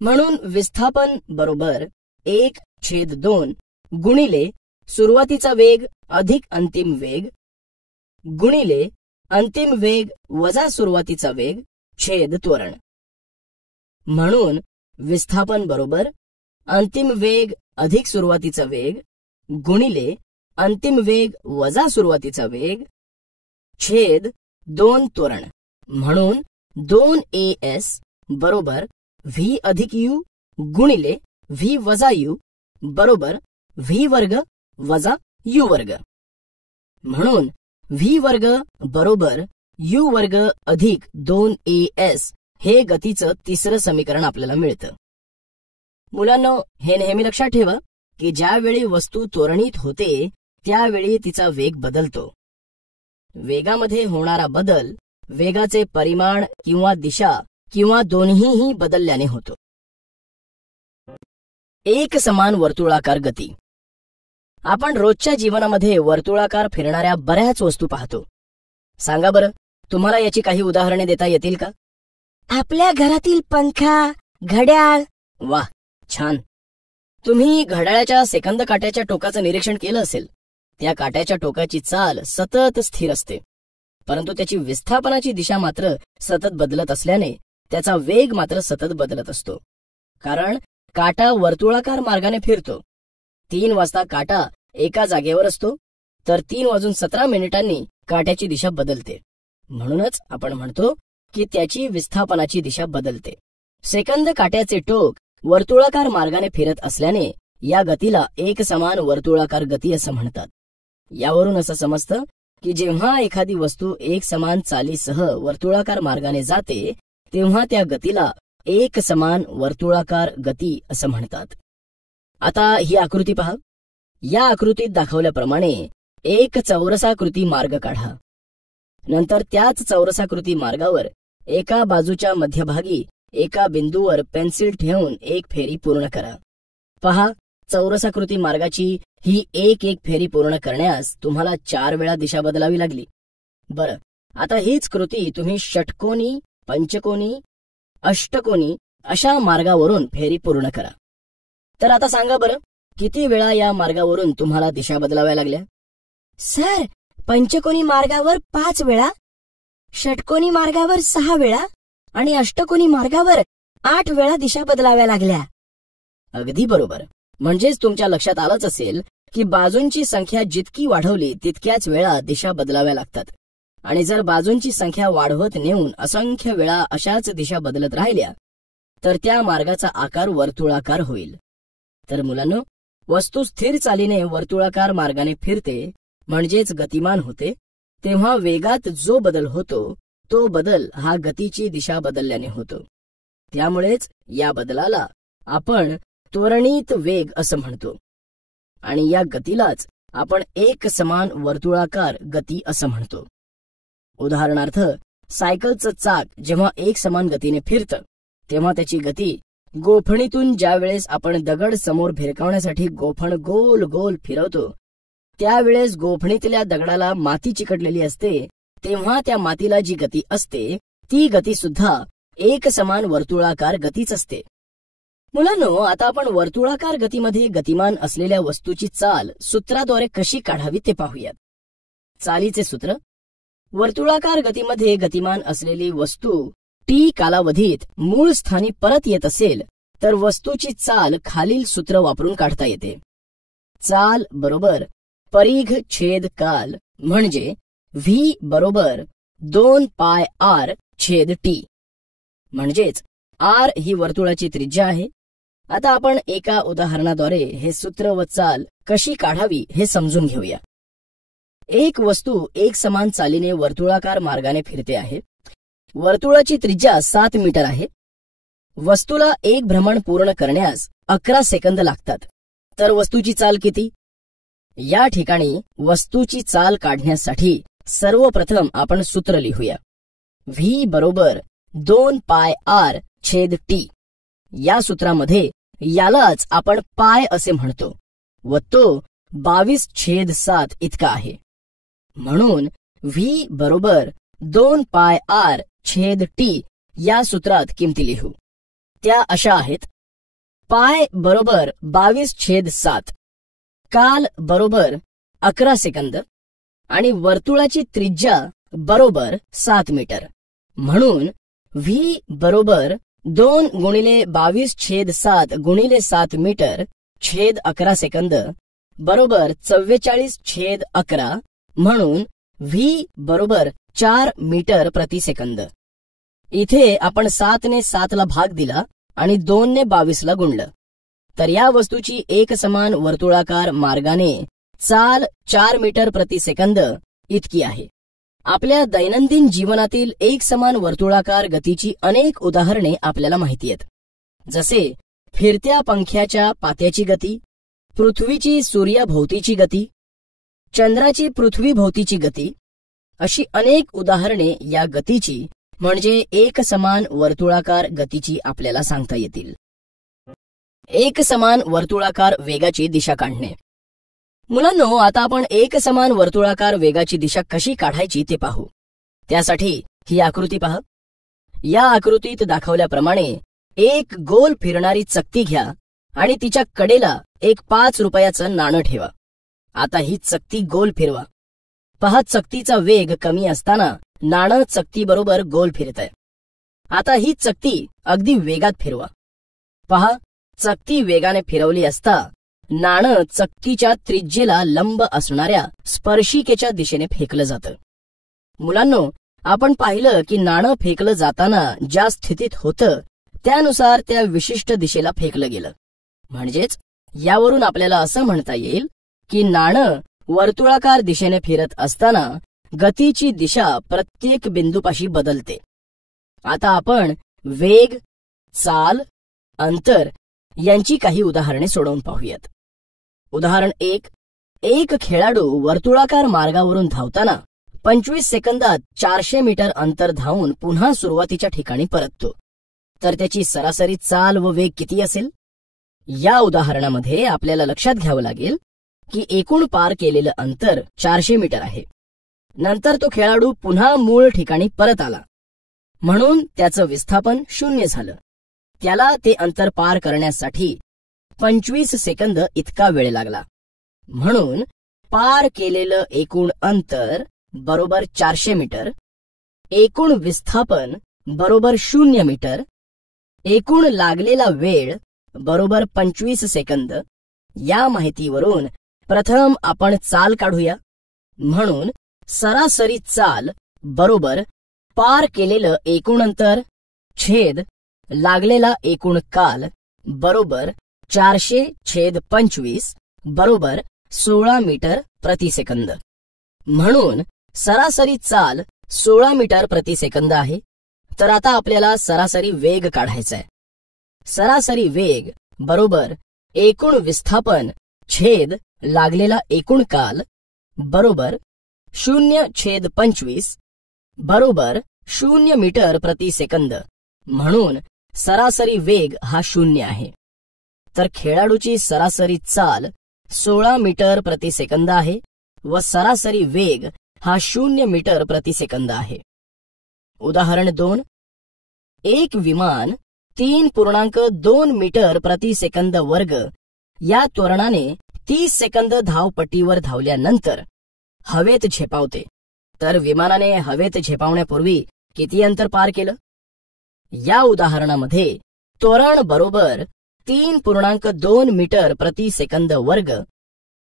म्हणून विस्थापन बरोबर 1/2 गुणिले सुरुवातीचा वेग अधिक अंतिम वेग गुणिले अंतिम वेग वजा सुरुवातीचा वेग छेद त्वरण. म्हणून विस्थापन बरोबर अंतिम वेग अधिक सुरुवातीचा वेग गुणिले अंतिम वेग वजा सुरुवातीचा वेग छेद 2 त्वरण. म्हणून 2as बरोबर v अधिक u गुणिले v वजा u बरोबर v वर्ग वजा u वर्ग. म्हणून v वर्ग बरोबर u वर्ग अधिक 2as हे गतीचं तिसरं समीकरण आपल्याला मिळतं. मुलांनो, हे नेहमी लक्षात ठेवा की ज्यावेळी वस्तू त्वरणित होते त्यावेळी तिचा वेग बदलतो. वेगामध्ये होणारा बदल वेगाचे परिमाण किंवा दिशा किंवा दोन्हीही बदलल्याने होतो. एक समान वर्तुळाकार गती. आपण रोजच्या जीवनामध्ये वर्तुळाकार फिरणाऱ्या बऱ्याच वस्तू पाहतो. सांगा बरं, तुम्हाला याची काही उदाहरणे देता येतील का? आपल्या घरातील पंखा, घड्याळ. वाह, छान. तुम्ही घड्याळाच्या सेकंद काट्याच्या टोकाचं निरीक्षण केलं असेल. त्या काट्याच्या टोकाची चाल सतत स्थिर असते, परंतु त्याची विस्थापनाची दिशा मात्र सतत बदलत असल्याने त्याचा वेग मात्र सतत बदलत असतो. कारण काटा वर्तुळाकार मार्गाने फिरतो. 3 वाजता काटा एका जागेवर असतो, तर 3:17 काट्याची दिशा बदलते. म्हणूनच आपण म्हणतो की त्याची विस्थापनाची दिशा बदलते. सेकंद काट्याचे टोक वर्तुळाकार मार्गाने फिरत असल्याने या गतीला एक समान वर्तुळाकार गती असं म्हणतात. यावरून असं समजतं की जेव्हा एखादी वस्तू एक समान चालीसह वर्तुळाकार मार्गाने जाते तेव्हा त्या गतीला एक समान वर्तुळाकार गती असं म्हणतात. आता ही आकृती पहा. या आकृतीत दाखवल्याप्रमाणे एक चौरसाकृती मार्ग काढा. नंतर त्याच चौरसाकृती मार्गावर एका बाजूच्या मध्यभागी एका बिंदूवर पेन्सिल ठेवून एक फेरी पूर्ण करा. पहा, चौरसाकृती मार्गाची ही एक फेरी पूर्ण करण्यास तुम्हाला 4 वेळा दिशा बदलावी लागली. बरं, आता हीच कृती तुम्ही षटकोनी, पंचकोनी, अष्टकोनी अशा मार्गावरून फेरी पूर्ण करा. तर आता सांगा बरं, किती वेळा या मार्गावरून तुम्हाला दिशा बदलाव्या लागल्या? सर, पंचकोनी मार्गावर 5 वेळा, षटकोनी मार्गावर 6 वेळा आणि अष्टकोनी मार्गावर 8 वेळा दिशा बदलाव्या लागल्या. अगदी बरोबर. म्हणजेच तुमच्या लक्षात आलंच असेल की बाजूंची संख्या जितकी वाढवली तितक्याच वेळा दिशा बदलाव्या लागतात. आणि जर बाजूंची संख्या वाढवत नेऊन असंख्य वेळा अशाच दिशा बदलत राहिल्या तर त्या मार्गाचा आकार वर्तुळाकार होईल. तर मुलांनो, वस्तू स्थिर चालीने वर्तुळाकार मार्गाने फिरते म्हणजेच गतिमान होते. तेव्हा वेगात जो बदल होतो तो बदल हा गतीची दिशा बदलल्याने होतो. त्यामुळेच या बदलाला आपण त्वरणित वेग असं म्हणतो आणि या गतीलाच आपण एक समान वर्तुळाकार गती असं म्हणतो. उदाहरणार्थ, सायकलचं चाक जेव्हा एक समान गतीने फिरतं तेव्हा त्याची गती गोफणीतून ज्यावेळेस आपण दगड समोर भिरकावण्यासाठी गोफण गोल गोल फिरवतो त्यावेळेस गोफणीतल्या दगडाला माती चिकटलेली असते, तेव्हा त्या मातीला जी गती असते ती गती सुद्धा एक समान वर्तुळाकार गतीच असते. मुलांनो, आता आपण वर्तुळाकार गतीमध्ये गतिमान असलेल्या वस्तूची चाल सूत्राद्वारे कशी काढावी ते पाहूयात. चालीचे सूत्र: वर्तुळाकार गतीमध्ये गतिमान असलेली वस्तू टी कालावधीत मूळ स्थानी परत येत असेल तर वस्तूची चाल खालील सूत्र वापरून काढता येते. चाल बरोबर परिघ छेद काल, म्हणजे व्ही बरोबर 2πr छेद टी. म्हणजेच आर ही वर्तुळाची त्रिज्या आहे. आता आपण एका उदाहरणाद्वारे हे सूत्र व चाल कशी काढावी हे समजून घेऊया. एक वस्तू एक समान चालीने वर्तुळाकार मार्गाने फिरते आहे. वर्तुळाची त्रिज्या 7 मीटर आहे. वस्तूला एक भ्रमण पूर्ण करण्यास 11 सेकंद लागतात. तर वस्तूची चाल किती? या ठिकाणी वस्तूची चाल काढण्यासाठी सर्वप्रथम आपण सूत्र लिहूया. व्ही बरोबर 2πr छेद टी. या सूत्रामध्ये यालाच आपण पाय असे म्हणतो व तो 22/7 इतका आहे. म्हणून व्ही बरोबर 2πr छेद टी या सूत्रात किमती लिहू. त्या अशा आहेत: पाय बरोबर 22/7, काल बरोबर 11 सेकंद आणि वर्तुळाची त्रिज्या बरोबर 7 मीटर. म्हणून व्ही बरोबर 2 गुणिले 22/7 गुणिले 7 मीटर छेद 11 सेकंद बरोबर 44/11. म्हणून व्ही बरोबर 4 मीटर प्रति सेकंद. इथे आपण 7 ने 7 ला भाग दिला आणि 2 ने 22 ला गुणलं तर या वस्तूची एक समान वर्तुळाकार मार्गाने चाल 4 मीटर प्रति सेकंद इतकी आहे. आपल्या दैनंदिन जीवनातील एक समान वर्तुळाकार गतीची अनेक उदाहरणे आपल्याला माहिती आहेत. जसे फिरत्या पंख्याच्या पात्याची गती, पृथ्वीची सूर्याभोवतीची गती, चंद्राची पृथ्वीभोवतीची गती, अशी अनेक उदाहरणे या गतीची म्हणजे एक समान वर्तुळाकार गतीची आपल्याला सांगता येतील. एक समान वर्तुळाकार वेगाची दिशा काढणे. मुलांनो, आता आपण एक समान वर्तुळाकार वेगाची दिशा कशी काढायची ते पाहू. त्यासाठी ही आकृती पहा. या आकृतीत दाखवल्याप्रमाणे एक गोल फिरणारी चकती घ्या आणि तिच्या कडेला एक 5 रुपयाचं नाणं ठेवा. आता ही चकती गोल फिरवा. पहा, चकतीचा वेग कमी असताना नाणं चकतीबरोबर गोल फिरतंय. आता ही चकती अगदी वेगात फिरवा. पहा, चकती वेगाने फिरवली असता नाणं चकतीच्या त्रिज्येला लंब असणाऱ्या स्पर्शिकेच्या दिशेने फेकलं जातं. मुलांनो, आपण पाहिलं की नाणं फेकलं जाताना ज्या स्थितीत होतं त्यानुसार त्या विशिष्ट दिशेला फेकलं गेलं. म्हणजेच यावरून आपल्याला असं म्हणता येईल की नाणं वर्तुळाकार दिशेने फिरत असताना गतीची दिशा प्रत्येक बिंदूपाशी बदलते. आता आपण वेग, चाल, अंतर यांची काही उदाहरणे सोडवून पाहूयात. उदाहरण 1. एक खेळाडू वर्तुळाकार मार्गावरून धावताना 25 सेकंदात 400 मीटर अंतर धावून पुन्हा सुरुवातीच्या ठिकाणी परततो. तर त्याची सरासरी चाल व वेग किती असेल? या उदाहरणामध्ये आपल्याला लक्षात घ्यावं लागेल की एकूण पार केलेलं अंतर 400 मीटर आहे. नंतर तो खेळाडू पुन्हा मूळ ठिकाणी परत आला म्हणून त्याचं विस्थापन 0 झालं. त्याला ते अंतर पार करण्यासाठी 25 सेकंद इतका वेळ लागला. म्हणून पार केलेलं एकूण अंतर बरोबर 400 मीटर, एकूण विस्थापन बरोबर 0 मीटर, एकूण लागलेला वेळ बरोबर 25 सेकंद. या माहितीवरून प्रथम आपण चाल काढूया. म्हणून सरासरी चाल बरोबर पार केलेलं एकूण अंतर छेद लागलेला एकूण काल बरोबर 400/25 बरोबर 16 मीटर प्रति सेकंद. म्हणून सरासरी चाल 16 मीटर प्रति सेकंद आहे. तर आता आपल्याला सरासरी वेग काढायचा आहे. सरासरी वेग बरोबर एकूण विस्थापन छेद लागलेला एकूण काल बरोबर 0/25 बरोबर 0 मीटर प्रति सेकंद. म्हणून सरासरी वेग हा 0 आहे. तर खेळाडूची सरासरी चाल 16 मीटर प्रति सेकंद आहे व सरासरी वेग हा 0 मीटर प्रति सेकंद आहे. उदाहरण 2. एक विमान 3.2 मीटर प्रति सेकंद वर्ग या त्वरणाने 30 सेकंद धावपट्टीवर धावल्यानंतर हवेत झेपावते. तर विमानाने हवेत झेपावण्यापूर्वी किती अंतर पार केलं? या उदाहरणामध्ये त्वरण बरोबर 3.2 मीटर प्रति सेकंद वर्ग,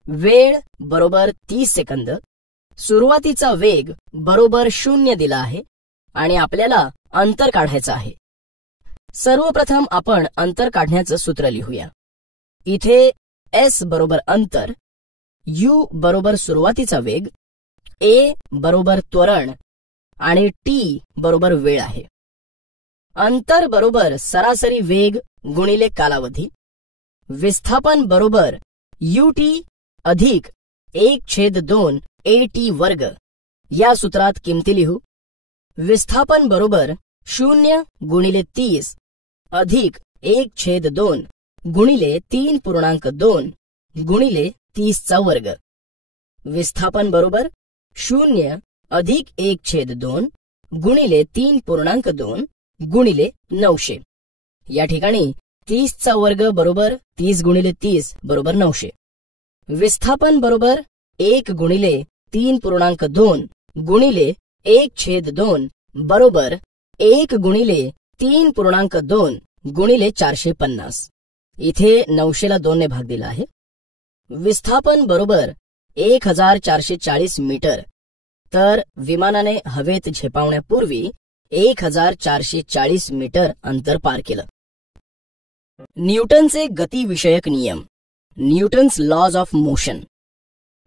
वेळ बरोबर 30 सेकंद, सुरुवातीचा वेग बरोबर 0 दिला आहे आणि आपल्याला अंतर काढायचं आहे. सर्वप्रथम आपण अंतर काढण्याचं सूत्र लिहूया. इथे s बरोबर अंतर, u बरोबर सुरुवातीचा वेग, a बरोबर त्वरण आणि t बरोबर वेळ आहे. अंतर बरोबर सरासरी वेग गुणिले कालावधी. विस्थापन बरोबर ut अधिक 1/2 at वर्ग या सूत्रात किमती लिहू. विस्थापन बरोबर 0 गुणिले 30 अधिक 1/2 गुणिले 3.2 गुणिले 30 चा वर्ग. विस्थापन बरोबर 0 अधिक 1/2 गुणिले 3.2 गुणिले 900. या ठिकाणी 30 चा वर्ग बरोबर 30 गुणिले 30 बरोबर 900. विस्थापन बरोबर 1 गुणिले 3.2 गुणिले 1/2 बरोबर 1 गुणिले 3.2 गुणिले 450. इथे 900 ला 2 ने भाग दिला आहे. विस्थापन बरोबर 1440 मीटर. तर विमानाने हवेत झेपावण्यापूर्वी 1440 मीटर अंतर पार केलं. न्यूटनचे गतिविषयक नियम, न्यूटन्स लॉज ऑफ मोशन.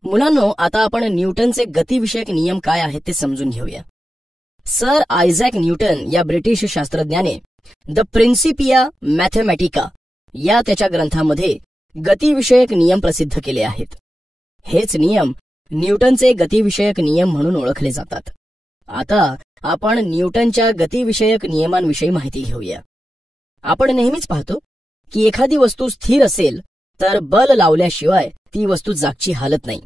मुलांनो, आता आपण न्यूटनचे गतिविषयक नियम काय आहेत ते समजून घेऊया. सर आयझॅक न्यूटन या ब्रिटिश शास्त्रज्ञाने द प्रिन्सिपिया मॅथमॅटिका या त्याच्या ग्रंथामध्ये गतिविषयक नियम प्रसिद्ध केले आहेत. हेच नियम न्यूटनचे गतिविषयक नियम म्हणून ओळखले जातात. आता आपण न्यूटनच्या गतिविषयक नियमांविषयी माहिती घेऊया. आपण नेहमीच पाहतो की एखादी वस्तू स्थिर असेल तर बल लावल्याशिवाय ती वस्तू जागची हालत नाही.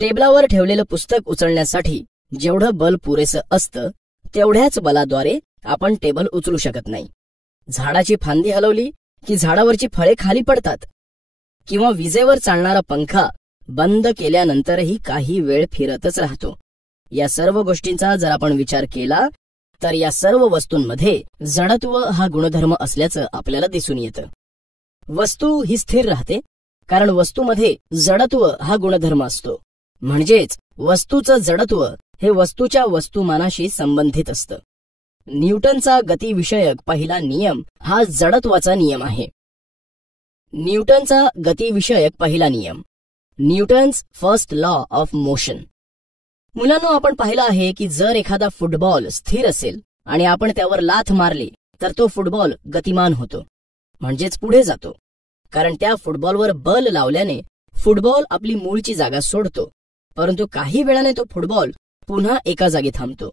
टेबलावर ठेवलेलं पुस्तक उचलण्यासाठी जेवढं बल पुरेसं असतं तेवढ्याच बलाद्वारे आपण टेबल उचलू शकत नाही. झाडाची फांदी हलवली की झाडावरची फळे खाली पडतात, किंवा विजेवर चालणारा पंखा बंद केल्यानंतरही काही वेळ फिरतच राहतो. या सर्व गोष्टींचा जर आपण विचार केला तर या सर्व वस्तूंमध्ये जडत्व हा गुणधर्म असल्याचं आपल्याला दिसून येतं. वस्तू ही स्थिर राहते कारण वस्तूमध्ये जडत्व हा गुणधर्म असतो. म्हणजेच वस्तूचं जडत्व हे वस्तूच्या वस्तुमानाशी संबंधित असतं. न्यूटनचा गतिविषयक पहिला नियम हा जडत्वाचा नियम आहे. न्यूटनचा गतिविषयक पहिला नियम, Newton's first law of motion. मुलांनो, आपण पाहिलं आहे की जर एखादा फुटबॉल स्थिर असेल आणि आपण त्यावर लाथ मारली तर तो फुटबॉल गतिमान होतो, म्हणजेच पुढे जातो. कारण त्या फुटबॉलवर बल लावल्याने फुटबॉल आपली मूळची जागा सोडतो, परंतु काही वेळाने तो फुटबॉल पुन्हा एका जागी थांबतो.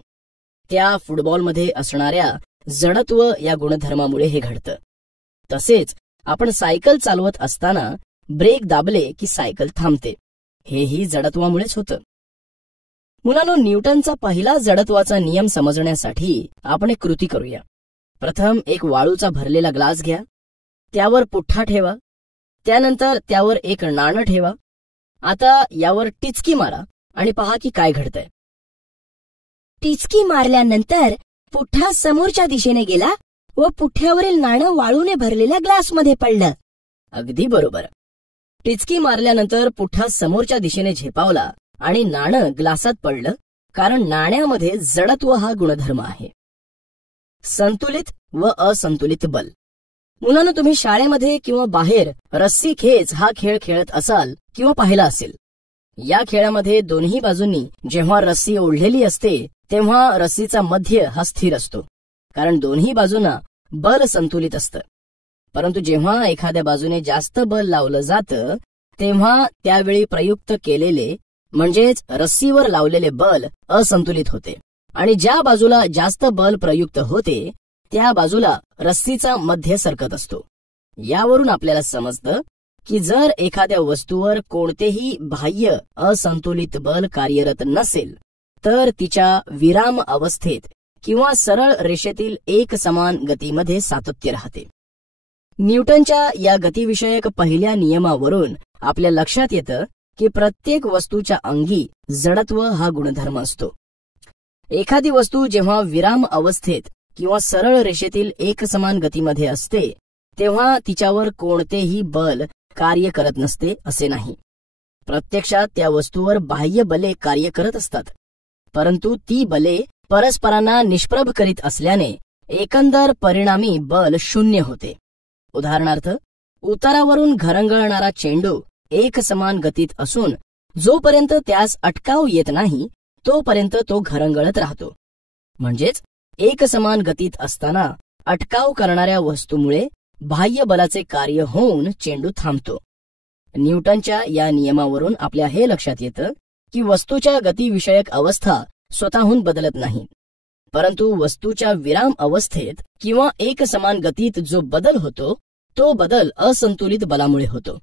त्या फुटबॉलमध्ये असणाऱ्या जडत्व या गुणधर्मामुळे हे घडतं. तसेच आपण सायकल चालवत असताना ब्रेक दाबले की सायकल थांबते, हेही जडत्वामुळेच होतं. मुलांनो, न्यूटनचा पहिला जडत्वाचा नियम समजण्यासाठी आपण एक कृती करूया. प्रथम एक वाळूचा भरलेला ग्लास घ्या, त्यावर पुठ्ठा ठेवा, त्यानंतर त्यावर एक नाणं ठेवा. आता यावर टिचकी मारा आणि पहा की काय घडतंय. टिचकी मारल्यानंतर पुठ्ठा समोरच्या दिशेने गेला व पुठ्ठ्यावरील नाणं वाळूने भरलेल्या ग्लासमध्ये पडलं. अगदी बरोबर. टिचकी मारल्यानंतर पुठ्ठा समोरच्या दिशेने झेपावला आणि नाणं ग्लासात पडलं, कारण नाण्यामध्ये जडत्व हा गुणधर्म आहे. संतुलित व असंतुलित बल. मुलांना, तुम्ही शाळेमध्ये किंवा बाहेर रस्सी खेच हा खेळ खेळत असाल किंवा पाहिला असेल. या खेळामध्ये दोन्ही बाजूंनी जेव्हा रस्सी ओढलेली असते तेव्हा रस्सीचा मध्य हा स्थिर असतो, कारण दोन्ही बाजूंना बल संतुलित असतं. परंतु जेव्हा एखाद्या बाजूने जास्त बल लावलं जातं तेव्हा त्यावेळी प्रयुक्त केलेले म्हणजेच रस्सीवर लावलेले बल असंतुलित होते आणि ज्या बाजूला जास्त बल प्रयुक्त होते त्या बाजूला रस्सीचा मध्य सरकत असतो. यावरून आपल्याला समजतं की जर एखाद्या वस्तूवर कोणतेही बाह्य असंतुलित बल कार्यरत नसेल तर तिच्या विराम अवस्थेत किंवा सरळ रेषेतील एक समान गतीमध्ये सातत्य राहते. न्यूटनच्या या गतिविषयक पहिल्या नियमावरून आपल्या लक्षात येतं की प्रत्येक वस्तूच्या अंगी जडत्व हा गुणधर्म असतो. एखादी वस्तू जेव्हा विराम अवस्थेत किंवा सरळ रेषेतील एकसमान गतीमध्ये असते तेव्हा तिच्यावर कोणतेही बल कार्य करत नसते असे नाही. प्रत्यक्षात त्या वस्तूवर बाह्य बले कार्य करत असतात, परंतु ती बले परस्परांना निष्प्रभ करीत असल्याने एकंदर परिणामी बल शून्य होते. उदाहरणार्थ, उतारावरून घरंगळणारा चेंडू एक समान गतीत असून जोपर्यंत त्यास अटकाव येत नाही तोपर्यंत तो घरंगळत राहतो. म्हणजेच एक समान गतीत असताना अटकाव करणाऱ्या वस्तूमुळे बाह्य बलाचे कार्य होऊन चेंडू थांबतो. न्यूटनच्या या नियमावरून आपल्या हे लक्षात येतं की वस्तूच्या गतिविषयक अवस्था स्वतःहून बदलत नाही, परंतु वस्तूच्या विराम अवस्थेत किंवा एक समान गतीत जो बदल होतो तो बदल असंतुलित बलामुळे होतो.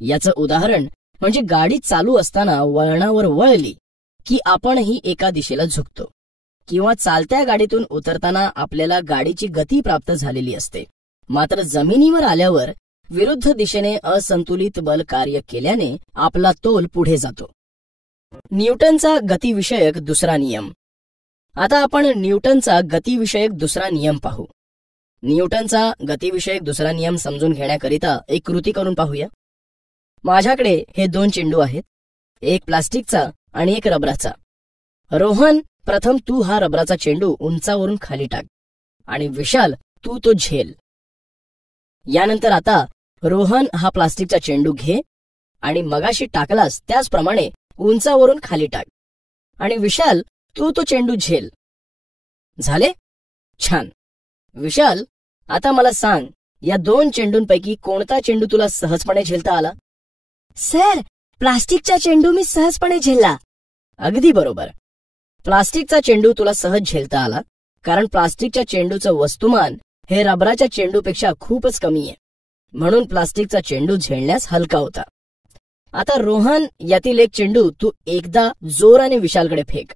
याचं उदाहरण म्हणजे गाडी चालू असताना वळणावर वळली की आपणही एका दिशेला झुकतो, किंवा चालत्या गाडीतून उतरताना आपल्याला गाडीची गती प्राप्त झालेली असते, मात्र जमिनीवर आल्यावर विरुद्ध दिशेने असंतुलित बल कार्य केल्याने आपला तोल पुढे जातो. न्यूटनचा गतिविषयक दुसरा नियम. आता आपण न्यूटनचा गतिविषयक दुसरा नियम पाहू. न्यूटनचा गतिविषयक दुसरा नियम समजून घेण्याकरिता एक कृती करून पाहूया. माझ्याकडे हे दोन चेंडू आहेत, एक प्लास्टिकचा आणि एक रबराचा. रोहन, प्रथम तू हा रबराचा चेंडू उंचावरून खाली टाक आणि विशाल तू तो झेल. यानंतर आता रोहन हा प्लास्टिकचा चेंडू घे आणि मगाशी टाकलास त्याचप्रमाणे उंचावरून खाली टाक आणि विशाल तू तो चेंडू झेल. झाले? छान. विशाल, आता मला सांग, या दोन चेंडूंपैकी कोणता चेंडू तुला सहजपणे झेलता आला? सर, प्लास्टिकचा चेंडू मी सहजपणे झेलला. अगदी बरोबर. प्लास्टिकचा चेंडू तुला सहज झेलता आला कारण प्लास्टिकच्या चेंडूचं वस्तुमान हे रबराच्या चेंडूपेक्षा खूपच कमी आहे, म्हणून प्लास्टिकचा चेंडू झेलण्यास हलका होता. आता रोहन, यातील एक चेंडू तू एकदा जोराने विशालकडे फेक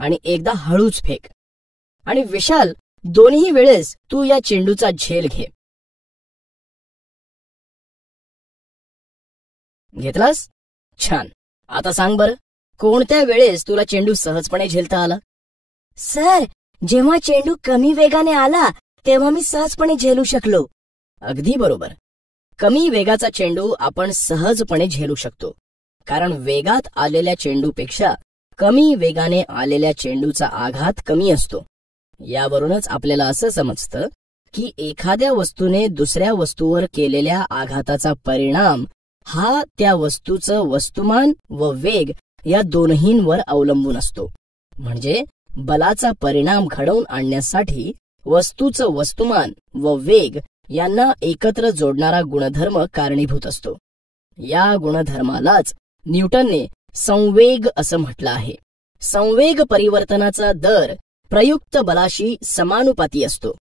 आणि एकदा हळूच फेक, आणि विशाल, दोन्ही वेळेस तू या चेंडूचा झेल घे. घेतलास? छान. आता सांग बरं, कोणत्या वेळेस तुला चेंडू सहजपणे झेलता आला? सर, जेव्हा चेंडू कमी वेगाने आला तेव्हा मी सहजपणे झेलू शकलो. अगदी बरोबर. कमी वेगाचा चेंडू आपण सहजपणे झेलू शकतो, कारण वेगात आलेल्या चेंडूपेक्षा कमी वेगाने आलेल्या चेंडूचा आघात कमी असतो. यावरूनच आपल्याला असं समजतं की एखाद्या वस्तूने दुसऱ्या वस्तूवर केलेल्या आघाताचा परिणाम हा त्या वस्तूचं वस्तुमान व वेग या दोन्हींवर अवलंबून असतो. म्हणजे बलाचा परिणाम घडवून आणण्यासाठी वस्तूचं वस्तुमान व वेग यांना एकत्र जोडणारा गुणधर्म कारणीभूत असतो. या गुणधर्मालाच न्यूटनने संवेग असं म्हटलं आहे. संवेग परिवर्तनाचा दर प्रयुक्त बलाशी समानुपाती असतो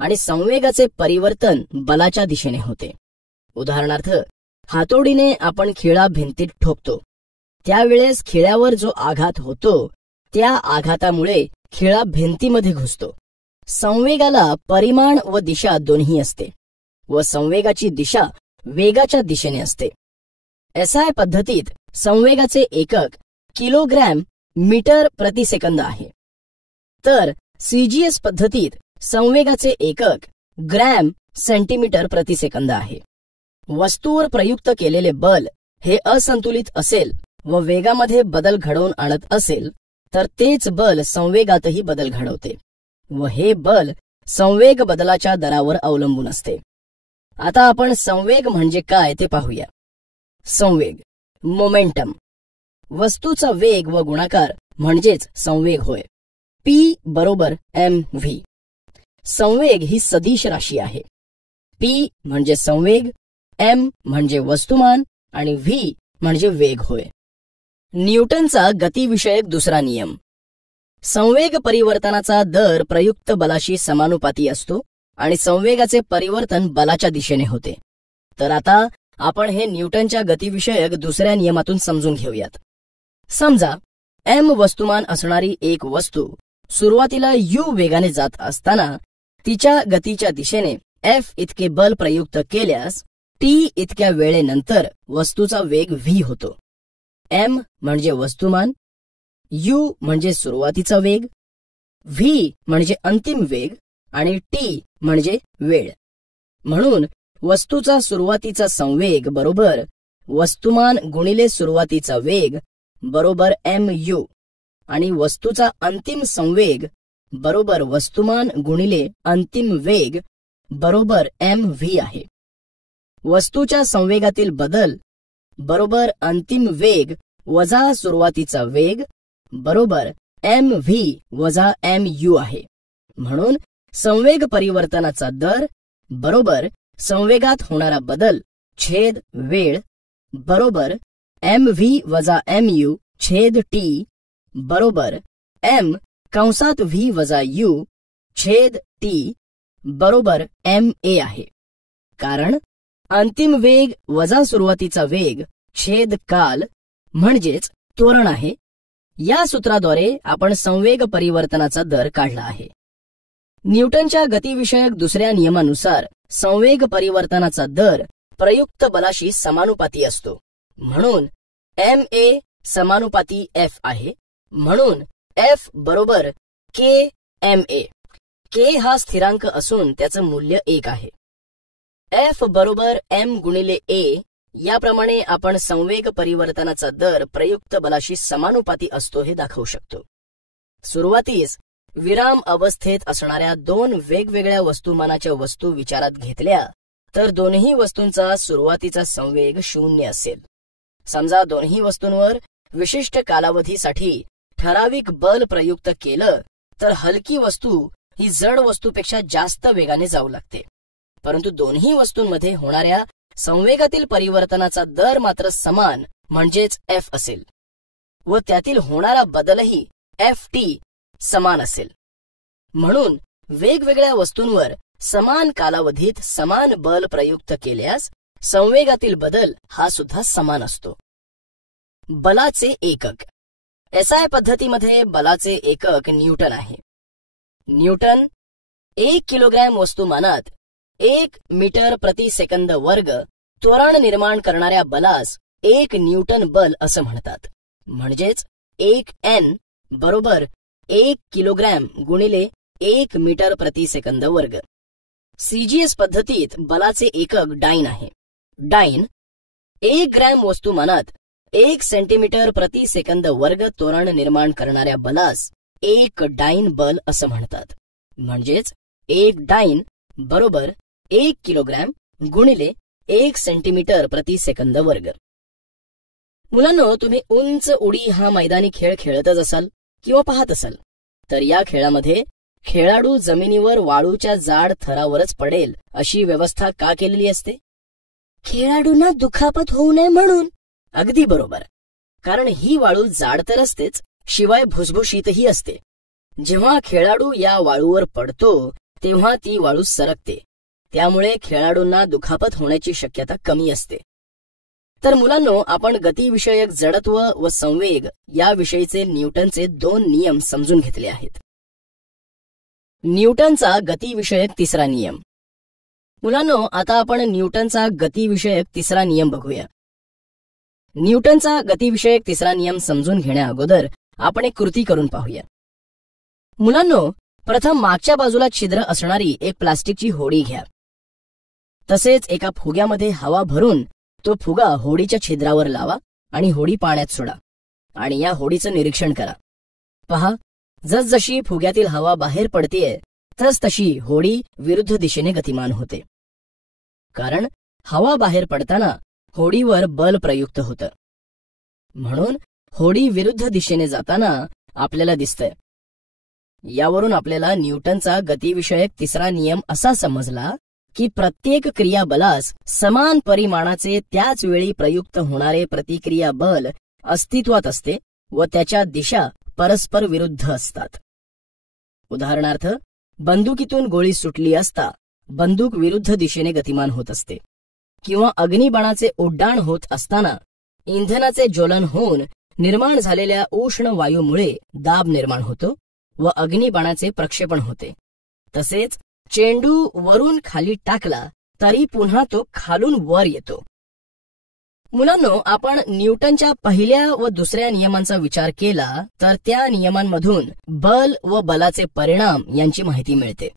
आणि संवेगाचे परिवर्तन बलाच्या दिशेने होते. उदाहरणार्थ, हातोडीने आपण खिळा भिंतीत ठोकतो, त्यावेळेस खिळ्यावर जो आघात होतो त्या आघातामुळे खिळा भिंतीमध्ये घुसतो. संवेगाला परिमाण व दिशा दोन्ही असते व संवेगाची दिशा वेगाच्या दिशेने असते. SI पद्धतीत संवेगाचे एकक किलोग्रॅम मीटर प्रति सेकंद आहे, तर CGS पद्धतीत संवेगाचे एकक ग्रॅम सेंटीमीटर प्रति सेकंद आहे. वस्तूवर प्रयुक्त केलेले बल हे असंतुलित असेल व वेगामध्ये बदल घडवून आणत असेल तर तेच बल संवेगातही बदल घडवते व हे बल संवेग बदलाच्या दरावर अवलंबून असते. आता आपण संवेग म्हणजे काय ते पाहूया. संवेग, मोमेंटम. वस्तूचा वेग व गुणाकार म्हणजेच संवेग होय. P बरोबर mv. संवेग ही सदिश राशी आहे. P म्हणजे संवेग, m म्हणजे वस्तुमान आणि v म्हणजे वेग होय. न्यूटनचा गतिविषयक दुसरा नियम. संवेग परिवर्तनाचा दर प्रयुक्त बलाशी समानुपाती असतो आणि संवेगाचे परिवर्तन बलाच्या दिशेने होते. तर आता आपण हे न्यूटनच्या गतिविषयक दुसऱ्या नियमातून समजून घेऊयात. समजा m वस्तुमान असणारी एक वस्तू सुरुवातीला u वेगाने जात असताना तिच्या गतीच्या दिशेने f इतके बल प्रयुक्त केल्यास t इतक्या वेळेनंतर वस्तूचा वेग v होतो. m म्हणजे वस्तुमान, u म्हणजे सुरुवातीचा वेग, v म्हणजे अंतिम वेग आणि t म्हणजे वेळ. म्हणून वस्तूचा सुरुवातीचा संवेग बरोबर वस्तुमान गुणिले सुरुवातीचा वेग बरोबर mu आणि वस्तूचा अंतिम संवेग बरोबर वस्तुमान गुणिले अंतिम वेग बरोबर mv आहे. वस्तूच्या संवेगातील बदल बरोबर अंतिम वेग वजा सुरुवातीचा वेग बरोबर mv वजा mu आहे. म्हणून संवेग परिवर्तनाचा दर बरोबर संवेगात होणारा बदल छेद वेळ बरोबर mv वजा mu छेद t बरोबर m कंसात v वजा u छेद t बरोबर ma आहे. कारण अंतिम वेग वजा सुरुवातीचा वेग छेद काल म्हणजेच त्वरण आहे. या सूत्राद्वारे आपण संवेग परिवर्तनाचा दर काढला आहे. न्यूटनच्या गतिविषयक दुसऱ्या नियमानुसार संवेग परिवर्तनाचा दर प्रयुक्त बलाशी समानुपाती असतो. म्हणून ma समानुपाती f आहे. म्हणून f बरोबर k ma. k हा स्थिरांक असून त्याचं मूल्य 1 आहे. f बरोबर m गुणिले a याप्रमाणे आपण संवेग परिवर्तनाचा दर प्रयुक्त बलाशी समानुपाती असतो हे दाखवू शकतो. सुरुवातीस विराम अवस्थेत असणाऱ्या दोन वेगवेगळ्या वस्तुमानाच्या वस्तू विचारात घेतल्या तर दोन्ही वस्तूंचा सुरुवातीचा संवेग 0 असेल. समजा दोन्ही वस्तूंवर विशिष्ट कालावधीसाठी ठराविक बल प्रयुक्त केलं तर हलकी वस्तू ही जड वस्तूपेक्षा जास्त वेगाने जाऊ लागते. परंतु दोन्ही वस्तूंमध्ये होणाऱ्या संवेगातील परिवर्तनाचा दर मात्र समान म्हणजेच f असेल व त्यातील होणारा बदलही ft समान असेल. म्हणून वेगवेगळ्या वस्तूंवर समान कालावधीत समान बल प्रयुक्त केल्यास संवेगातील बदल हा सुद्धा समान असतो. बलाचे एकक. SI पद्धतीमध्ये बलाचे एकक न्यूटन आहे. न्यूटन 1 किलोग्रॅम वस्तुमानात 1 मीटर प्रति सेकंद वर्ग त्वरण निर्माण करणाऱ्या बलास 1 न्यूटन बल असं म्हणतात. म्हणजेच 1 n बरोबर 1 किलोग्रॅम गुणिले 1 मीटर प्रति सेकंद वर्ग. CGS पद्धतीत बलाचे एकक डाइन आहे. डाइन 1 ग्रॅम वस्तुमानात 1 सेंटीमीटर प्रति सेकंद वर्ग त्वरण निर्माण करणाऱ्या बलास 1 डाइन बल असं म्हणतात. म्हणजेच 1 डाइन बरोबर 1 किलोग्रॅम गुणिले 1 सेंटीमीटर प्रति सेकंद वर्ग. मुलांनो, तुम्ही उंच उडी हा मैदानी खेळ खेळतच असाल किंवा पाहत असाल तर या खेळामध्ये खेळाडू जमिनीवर वाळूच्या जाड थरावरच पडेल अशी व्यवस्था का केलेली असते? खेळाडूंना दुखापत होऊ नये म्हणून. अगदी बरोबर. कारण ही वाळू जाड तर असतेच, शिवाय भुसभुशीतही असते. जेव्हा खेळाडू या वाळूवर पडतो तेव्हा ती वाळू सरकते. त्यामुळे खेळाडूंना दुखापत होण्याची शक्यता कमी असते. तर मुलांनो, आपण गतिविषयक जडत्व व संवेग याविषयीचे न्यूटनचे 2 नियम समजून घेतले आहेत. न्यूटनचा गतिविषयक तिसरा नियम. मुलांनो, आता आपण न्यूटनचा गतिविषयक तिसरा नियम बघूया. न्यूटनचा गतिविषयक तिसरा नियम समजून घेण्या अगोदर आपण एक कृती करून पाहूया. मुलांनो, प्रथम मागच्या बाजूला छिद्र असणारी एक प्लास्टिकची होडी घ्या. तसेच एका फुग्यामध्ये हवा भरून तो फुगा होडीच्या छिद्रावर लावा आणि होडी पाण्यात सोडा आणि या होडीचं निरीक्षण करा. पहा, जसजशी फुग्यातील हवा बाहेर पडतेय तसतशी होडी विरुद्ध दिशेने गतिमान होते. कारण हवा बाहेर पडताना होडीवर बल प्रयुक्त होतं. म्हणून होडी विरुद्ध दिशेने जाताना आपल्याला दिसतंय. यावरून आपल्याला न्यूटनचा गतिविषयक तिसरा नियम असा समजला की प्रत्येक क्रियाबलास समान परिमाणाचे त्याच वेळी प्रयुक्त होणारे प्रतिक्रिया बल अस्तित्वात असते व त्याच्या दिशा परस्पर विरुद्ध असतात. उदाहरणार्थ, बंदुकीतून गोळी सुटली असता बंदूक विरुद्ध दिशेने गतिमान होत असते, किंवा अग्निबाणाचे उड्डाण होत असताना इंधनाचे ज्वलन होऊन निर्माण झालेल्या उष्ण वायूमुळे दाब निर्माण होतो व अग्निबाणाचे प्रक्षेपण होते. तसेच चेंडू वरून खाली टाकला तरी पुन्हा तो खालून वर येतो. मुलांनो, आपण न्यूटनच्या पहिल्या व दुसऱ्या नियमांचा विचार केला तर त्या नियमांमधून बल व बलाचे परिणाम यांची माहिती मिळते.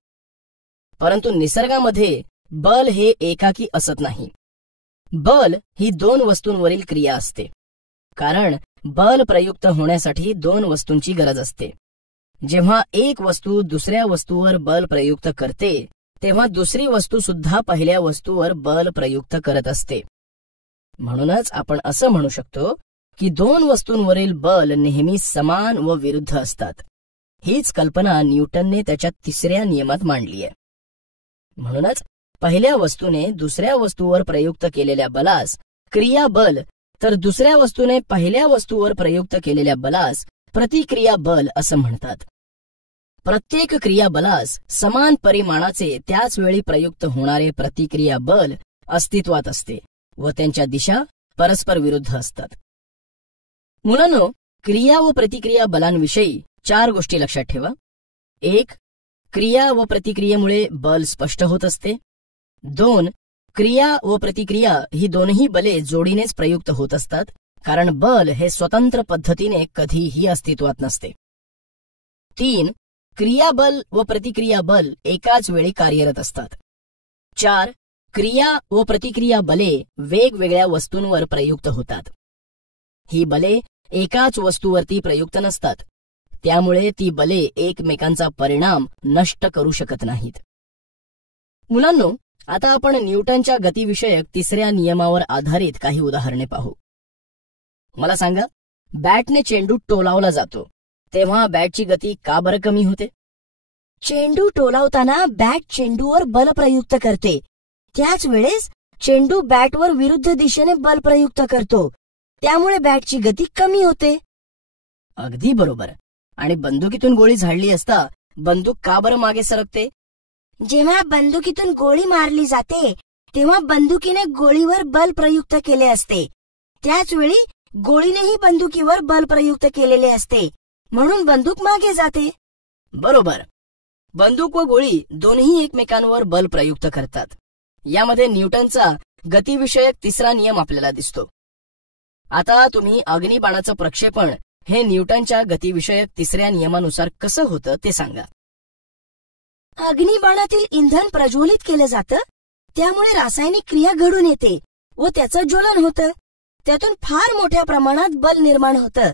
परंतु निसर्गामध्ये बल हे एकाकी असत नाही. बल ही दोन वस्तूंवरील क्रिया असते, कारण बल प्रयुक्त होण्यासाठी दोन वस्तूंची गरज असते. जेव्हा एक वस्तू दुसऱ्या वस्तूवर बल प्रयुक्त करते तेव्हा दुसरी वस्तू सुद्धा पहिल्या वस्तूवर बल प्रयुक्त करत असते. म्हणूनच आपण असं म्हणू शकतो की दोन वस्तूंवरील बल नेहमी समान व विरुद्ध असतात. हीच कल्पना न्यूटनने त्याच्या तिसऱ्या नियमात मांडली आहे. म्हणूनच पहिल्या वस्तूने दुसऱ्या वस्तूवर प्रयुक्त केलेल्या बलास क्रिया बल, तर दुसऱ्या वस्तूने पहिल्या वस्तूवर प्रयुक्त केलेल्या बलास प्रतिक्रिया बल असं म्हणतात. प्रत्येक क्रियाबलास समान परिमाणाचे त्याच वेळी प्रयुक्त होणारे प्रतिक्रिया बल अस्तित्वात असते व त्यांच्या दिशा परस्पर विरुद्ध असतात. मुलांनो, क्रिया व प्रतिक्रिया बलांविषयी 4 गोष्टी लक्षात ठेवा. 1. क्रिया व प्रतिक्रियेमुळे बल स्पष्ट होत असते. 2. क्रिया व प्रतिक्रिया ही दोन्ही बले जोडीनेच प्रयुक्त होत असतात, कारण बल हे स्वतंत्र पद्धतीने कधीही अस्तित्वात नसते. 3. क्रिया बल व प्रतिक्रिया बल एकाच वेळी कार्यरत असतात. 4. क्रिया व प्रतिक्रिया बले वेगवेगळ्या वस्तूंवर प्रयुक्त होतात. ही बले एकाच वस्तूवरती प्रयुक्त नसतात, त्यामुळे ती बले एकमेकांचा परिणाम नष्ट करू शकत नाहीत. मुलांनो, आता आपण न्यूटनच्या गतिविषयक तिसऱ्या नियमावर आधारित काही उदाहरणे पाहू. मला सांगा, बॅटने चेंडू टोलावला जातो तेव्हा बॅटची गती का बरं कमी होते? चेंडू टोलावताना बॅट चेंडूवर बल प्रयुक्त करते, त्याच वेळेस चेंडू बॅटवर विरुद्ध दिशेने बल प्रयुक्त करतो, त्यामुळे बॅटची गती कमी होते. अगदी बरोबर. आणि बंदुकीतून गोळी झाडली असता बंदूक का बरं मागे सरकते? जेव्हा बंदुकीतून गोळी मारली जाते तेव्हा बंदुकीने गोळीवर बल प्रयुक्त केले असते, त्याच वेळी गोळीनेही बंदुकीवर बल प्रयुक्त केलेले असते, म्हणून बंदूक मागे जाते. बरोबर. बंदूक व गोळी दोन्ही एकमेकांवर बल प्रयुक्त करतात. यामध्ये न्यूटनचा गतिविषयक तिसरा नियम आपल्याला दिसतो. आता तुम्ही अग्निबाणाचं प्रक्षेपण हे न्यूटनच्या गतिविषयक तिसऱ्या नियमानुसार कसं होतं ते सांगा. अग्निबाणातील इंधन प्रज्वलित केलं जातं, त्यामुळे रासायनिक क्रिया घडून येते व त्याचं ज्वलन होतं. त्यातून फार मोठ्या प्रमाणात बल निर्माण होतं.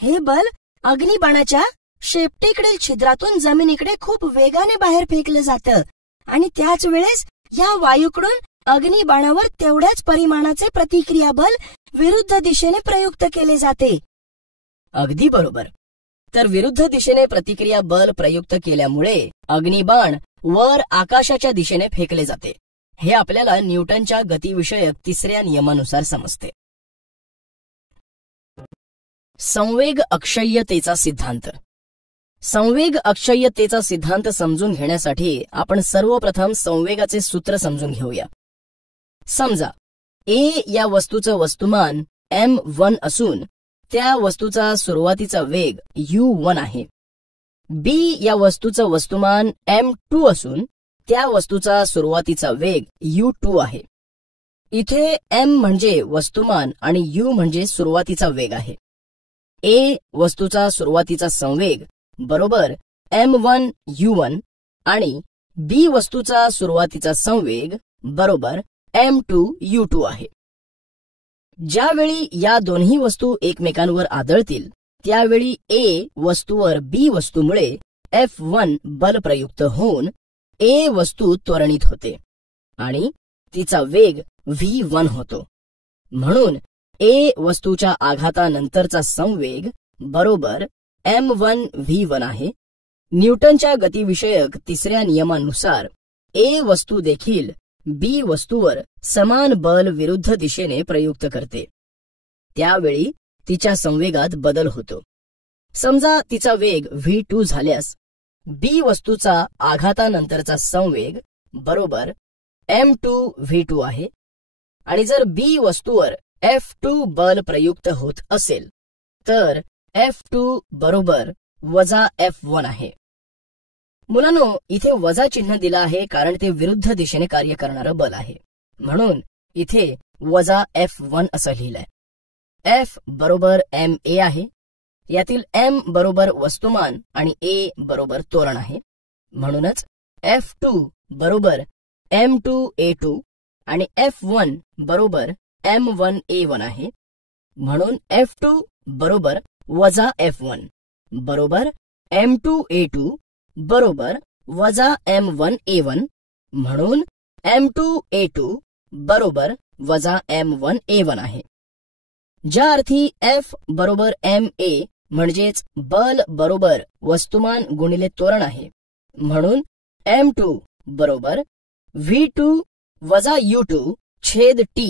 हे बल अग्निबाणाच्या शेपटीकडील छिद्रातून जमिनीकडे खूप वेगाने बाहेर फेकलं जातं आणि त्याच वेळेस या वायूकडून अग्निबाणावर तेवढ्याच परिमाणाचे प्रतिक्रिया बल विरुद्ध दिशेने प्रयुक्त केले जाते. अगदी बरोबर. तर विरुद्ध दिशेने प्रतिक्रिया बल प्रयुक्त केल्यामुळे अग्निबाण वर आकाशाच्या दिशेने फेकले जाते. हे आपल्याला न्यूटनच्या गतिविषयक तिसऱ्या नियमानुसार समजते. संवेग अक्षय्यतेचा सिद्धांत. संवेग अक्षय्यतेचा सिद्धांत समजून घेण्यासाठी आपण सर्वप्रथम संवेगाचे सूत्र समजून घेऊया. समजा ए या वस्तूचं वस्तुमान m1 असून त्या वस्तूचा सुरुवातीचा वेग u1 आहे. बी या वस्तूचं वस्तुमान m2 असून त्या वस्तूचा सुरुवातीचा वेग u2 आहे. इथे m म्हणजे वस्तुमान आणि u म्हणजे सुरुवातीचा वेग आहे. ए वस्तूचा सुरुवातीचा संवेग बरोबर m1 u1 आणि बी वस्तूचा सुरुवातीचा संवेग बरोबर m2 u2 आहे. ज्यावेळी या दोन्ही वस्तू एकमेकांवर आदळतील त्यावेळी ए वस्तूवर बी वस्तूमुळे F1 बल प्रयुक्त होऊन ए वस्तू त्वरणित होते आणि तिचा वेग v1 होतो. म्हणून ए वस्तूच्या आघातानंतरचा संवेग बरोबर m1v1 आहे. न्यूटनच्या गतिविषयक तिसऱ्या नियमानुसार ए वस्तू देखील बी वस्तूवर समान बल विरुद्ध दिशेने प्रयुक्त करते. त्यावेळी तिच्या संवेगात बदल होतो. समजा तिचा वेग v2 झाल्यास बी वस्तूचा आघातानंतरचा संवेग बरोबर m2v2 आहे. आणि जर बी वस्तूवर F2 बल प्रयुक्त होत असेल तर F2 बरोबर वजा F1 आहे. मुलांनो, इथे वजा चिन्ह दिलं आहे कारण ते विरुद्ध दिशेने कार्य करणारं बल आहे, म्हणून इथे वजा F1 असं लिहिलंय. F बरोबर ma आहे. यातील m बरोबर वस्तुमान आणि a बरोबर त्वरण आहे. म्हणूनच F2 बरोबर m2a2 आणि F1 बरोबर m1a1 आहे. म्हणून F2 बरोबर वजा F1 बरोबर m2a2 बरोबर वजा m1a1. म्हणून m2a2 बरोबर वजा m1a1 आहे. ज्या अर्थी F बरोबर ma म्हणजेच बल बरोबर वस्तुमान गुणिले त्वरण आहे, म्हणून m2 बरोबर v2 वजा u2 छेद t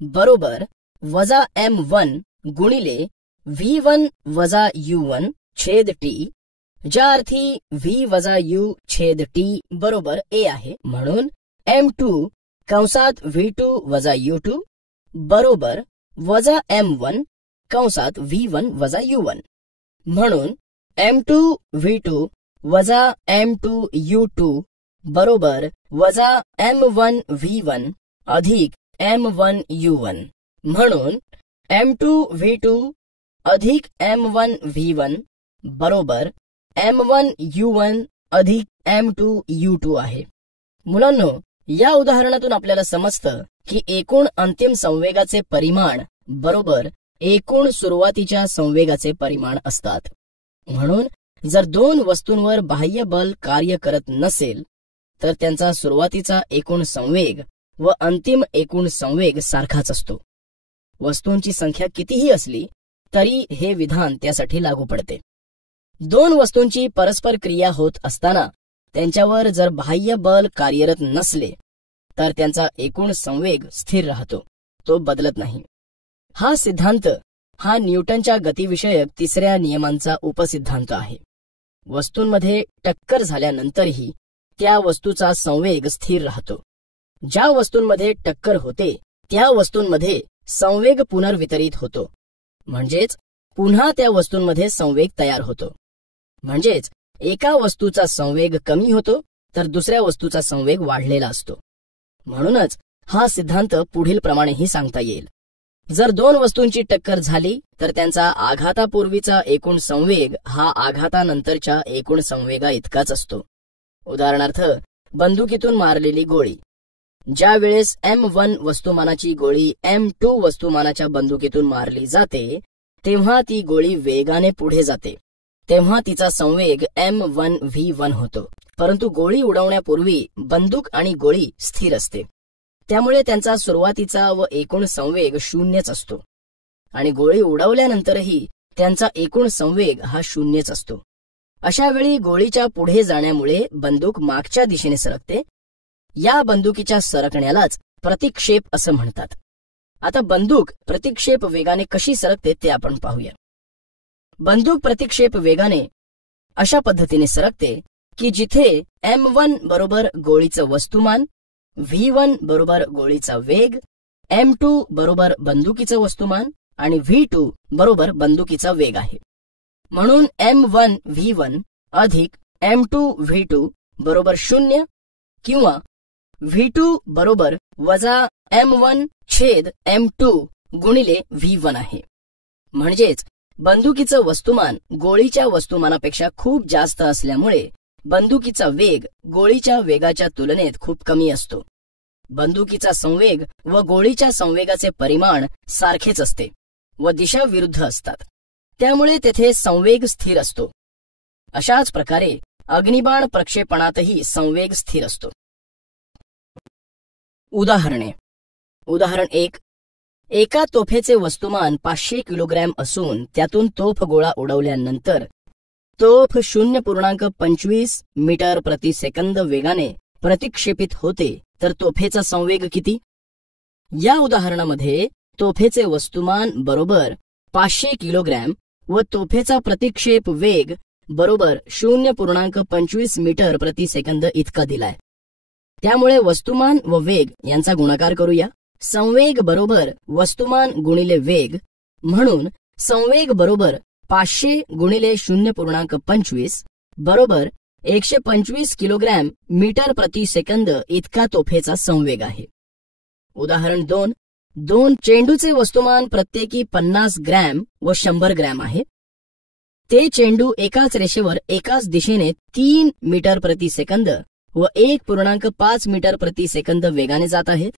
बरोबर वजा m1 गुणिले v1 वजा u1 छेद t, ज्या अर्थी v वजा u छेद t बरोबर a आहे. म्हणून m2 कंसात v2 वजा u2 बरोबर वजा m1 कंसात v1 वजा u1. म्हणून m2 v2 वजा m2 u2 बरोबर वजा m1 v1 अधिक m1 u1. म्हणून m2 v2 अधिक m1 v1 बरोबर m1 u1 अधिक m2 u2 आहे. मुलांनो, या उदाहरणातून आपल्याला समजतं की एकूण अंतिम संवेगाचे परिमाण बरोबर एकूण सुरुवातीच्या संवेगाचे परिमाण असतात. म्हणून जर दोन वस्तूंवर बाह्य बल कार्य करत नसेल तर त्यांचा सुरुवातीचा एकूण संवेग व अंतिम एकूण संवेग सारखाच असतो. वस्तूंची संख्या कितीही असली तरी हे विधान त्यासाठी लागू पडते. दोन वस्तूंची परस्पर क्रिया होत असताना त्यांच्यावर जर बाह्य बल कार्यरत नसले तर त्यांचा एकूण संवेग स्थिर राहतो, तो बदलत नाही. हा सिद्धांत हा न्यूटनच्या गतिविषयक तिसऱ्या नियमांचा उपसिद्धांत आहे. वस्तूंमध्ये टक्कर झाल्यानंतरही त्या वस्तूचा संवेग स्थिर राहतो. ज्या वस्तूंमध्ये टक्कर होते त्या वस्तूंमध्ये संवेग पुनर्वितरित होतो, म्हणजेच पुन्हा त्या वस्तूंमध्ये संवेग तयार होतो. म्हणजेच एका वस्तूचा संवेग कमी होतो तर दुसऱ्या वस्तूचा संवेग वाढलेला असतो. म्हणूनच हा सिद्धांत पुढील प्रमाणेही सांगता येईल. जर दोन वस्तूंची टक्कर झाली तर त्यांचा आघातापूर्वीचा एकूण संवेग हा आघातानंतरच्या एकूण संवेगा इतकाच असतो. उदाहरणार्थ, बंदुकीतून मारलेली गोळी. ज्या वेळेस m1 वस्तुमानाची गोळी m2 वस्तुमानाच्या बंदुकीतून मारली जाते तेव्हा ती गोळी वेगाने पुढे जाते, तेव्हा तिचा संवेग m1v1 होतो. परंतु गोळी उडवण्यापूर्वी बंदूक आणि गोळी स्थिर असते, त्यामुळे त्यांचा सुरुवातीचा व एकूण संवेग शून्यच असतो आणि गोळी उडवल्यानंतरही त्यांचा एकूण संवेग हा शून्यच असतो. अशा वेळी गोळीच्या पुढे जाण्यामुळे बंदूक मागच्या दिशेने सरकते. या बंदुकीच्या सरकण्यालाच प्रतिक्षेप असं म्हणतात. आता बंदूक प्रतिक्षेप वेगाने कशी सरकते ते आपण पाहूया. बंदूक प्रतिक्षेप वेगाने अशा पद्धतीने सरकते की जिथे m1 बरोबर गोळीचं वस्तुमान, v1 बरोबर गोळीचा वेग, m2 बरोबर बंदुकीचं वस्तुमान आणि v2 बरोबर बंदुकीचा वेग आहे. म्हणून m1 v1 अधिक m2 v2 बरोबर 0 किंवा v2 बरोबर वजा m1 छेद m2 गुणिले v1 आहे. म्हणजेच बंदुकीचं वस्तुमान गोळीच्या वस्तुमानापेक्षा खूप जास्त असल्यामुळे बंदुकीचा वेग गोळीच्या वेगाच्या तुलनेत खूप कमी असतो. बंदुकीचा संवेग व गोळीच्या संवेगाचे परिमाण सारखेच असते व दिशा विरुद्ध असतात, त्यामुळे तेथे संवेग स्थिर असतो. अशाच प्रकारे अग्निबाण प्रक्षेपणातही संवेग स्थिर असतो. उदाहरणे. उदाहरण 1. एका तोफेचे वस्तुमान 500 किलोग्रॅम असून त्यातून तोफ गोळा उडवल्यानंतर तोफ 0.25 मीटर प्रति सेकंद वेगाने प्रतिक्षेपित होते, तर तोफेचा संवेग किती? या उदाहरणामध्ये तोफेचे वस्तुमान बरोबर 500 किलोग्रॅम व तोफेचा प्रतिक्षेप वेग बरोबर 0.25 मीटर प्रति सेकंद इतका दिलाय. त्यामुळे वस्तुमान व वेग यांचा गुणाकार करूया. संवेग बरोबर वस्तुमान गुणिले वेग, म्हणून संवेग बरोबर 500 गुणिले 0.25 बरोबर 125 किलोग्रॅम मीटर प्रति सेकंद इतका तोफेचा संवेग आहे. उदाहरण 2. दोन चेंडूचे वस्तुमान प्रत्येकी 50 ग्रॅम व 100 ग्रॅम आहे. ते चेंडू एकाच रेषेवर एकाच दिशेने 3 मीटर प्रति सेकंद व 1.5 मीटर प्रति सेकंद वेगाने जात आहेत.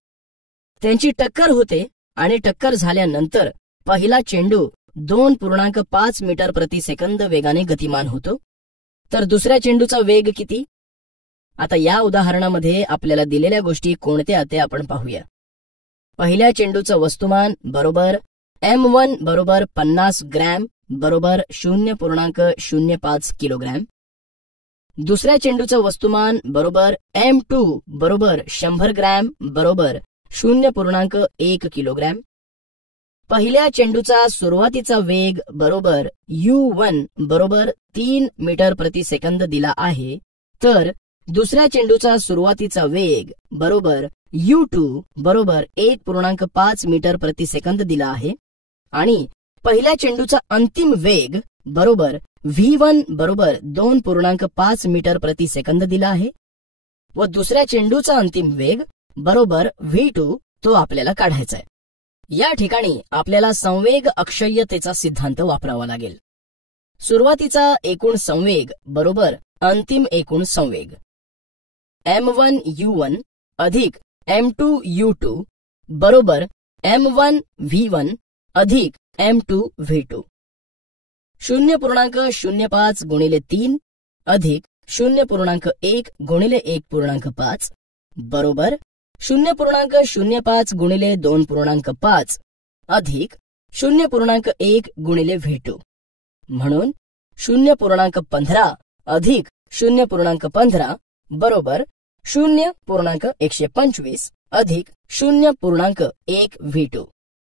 त्यांची टक्कर होते आणि टक्कर झाल्यानंतर पहिला चेंडू 2.5 मीटर प्रति सेकंद वेगाने गतिमान होतो, तर दुसऱ्या चेंडूचा वेग किती? आता या उदाहरणामध्ये आपल्याला दिलेल्या गोष्टी कोणत्या ते आपण पाहूया. पहिल्या चेंडूचं वस्तुमान बरोबर M1 बरोबर 50 ग्रॅम बरोबर 0.05 किलोग्रॅम. दुसऱ्या चेंडूचं वस्तुमान बरोबर M2 बरोबर 100 ग्रॅम बरोबर 0.1 किलोग्रॅम. पहिल्या चेंडूचा सुरुवातीचा वेग बरोबर U1 बरोबर 3 मीटर प्रति सेकंद दिला आहे, तर दुसऱ्या चेंडूचा सुरुवातीचा वेग बरोबर U2 बरोबर 1.5 मीटर प्रति सेकंद दिला आहे आणि पहिल्या चेंडूचा अंतिम वेग बरोबर V1 बरोबर 2.5 मीटर प्रति सेकंद दिला आहे व दुसऱ्या चेंडूचा अंतिम वेग बरोबर V2 तो आपल्याला काढायचा आहे. या ठिकाणी आपल्याला संवेग अक्षय्यतेचा सिद्धांत वापरावा लागेल. सुरुवातीचा एकूण संवेग बरोबर अंतिम एकूण संवेग M1 U1 अधिक M2 U2 बरोबर M1 V1 अधिक M2 V2. 0.05 गुणिले 3 अधिक 0.1 गुणिले 1.5 बरोबर 0.05 गुणिले 2.5 अधिक 0.1 गुणिले V2, म्हणून 0.15 अधिक 0.15 बरोबर 0.125 अधिक 0.1 V2,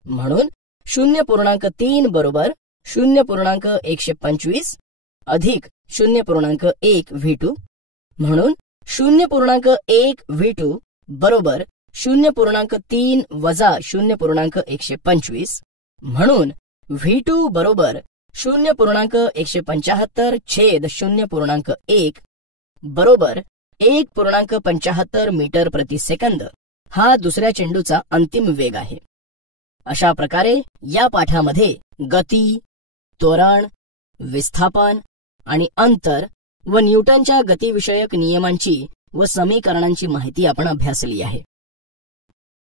म्हणून 0.3 बरोबर 0.125 अधिक 0.1 V2, म्हणून 0.1 V2 बरोबर 0.3 वजा 0.125, म्हणून V2 बरोबर 0.175 छेद 0.1 बरोबर 1.75 मीटर प्रति सेकंद हा दुसऱ्या चेंडूचा अंतिम वेग आहे. अशा प्रकारे या पाठामध्ये गती, त्वरण, विस्थापन आणि अंतर व न्यूटनच्या गतिविषयक नियमांची व समीकरणांची माहिती आपण अभ्यासली आहे.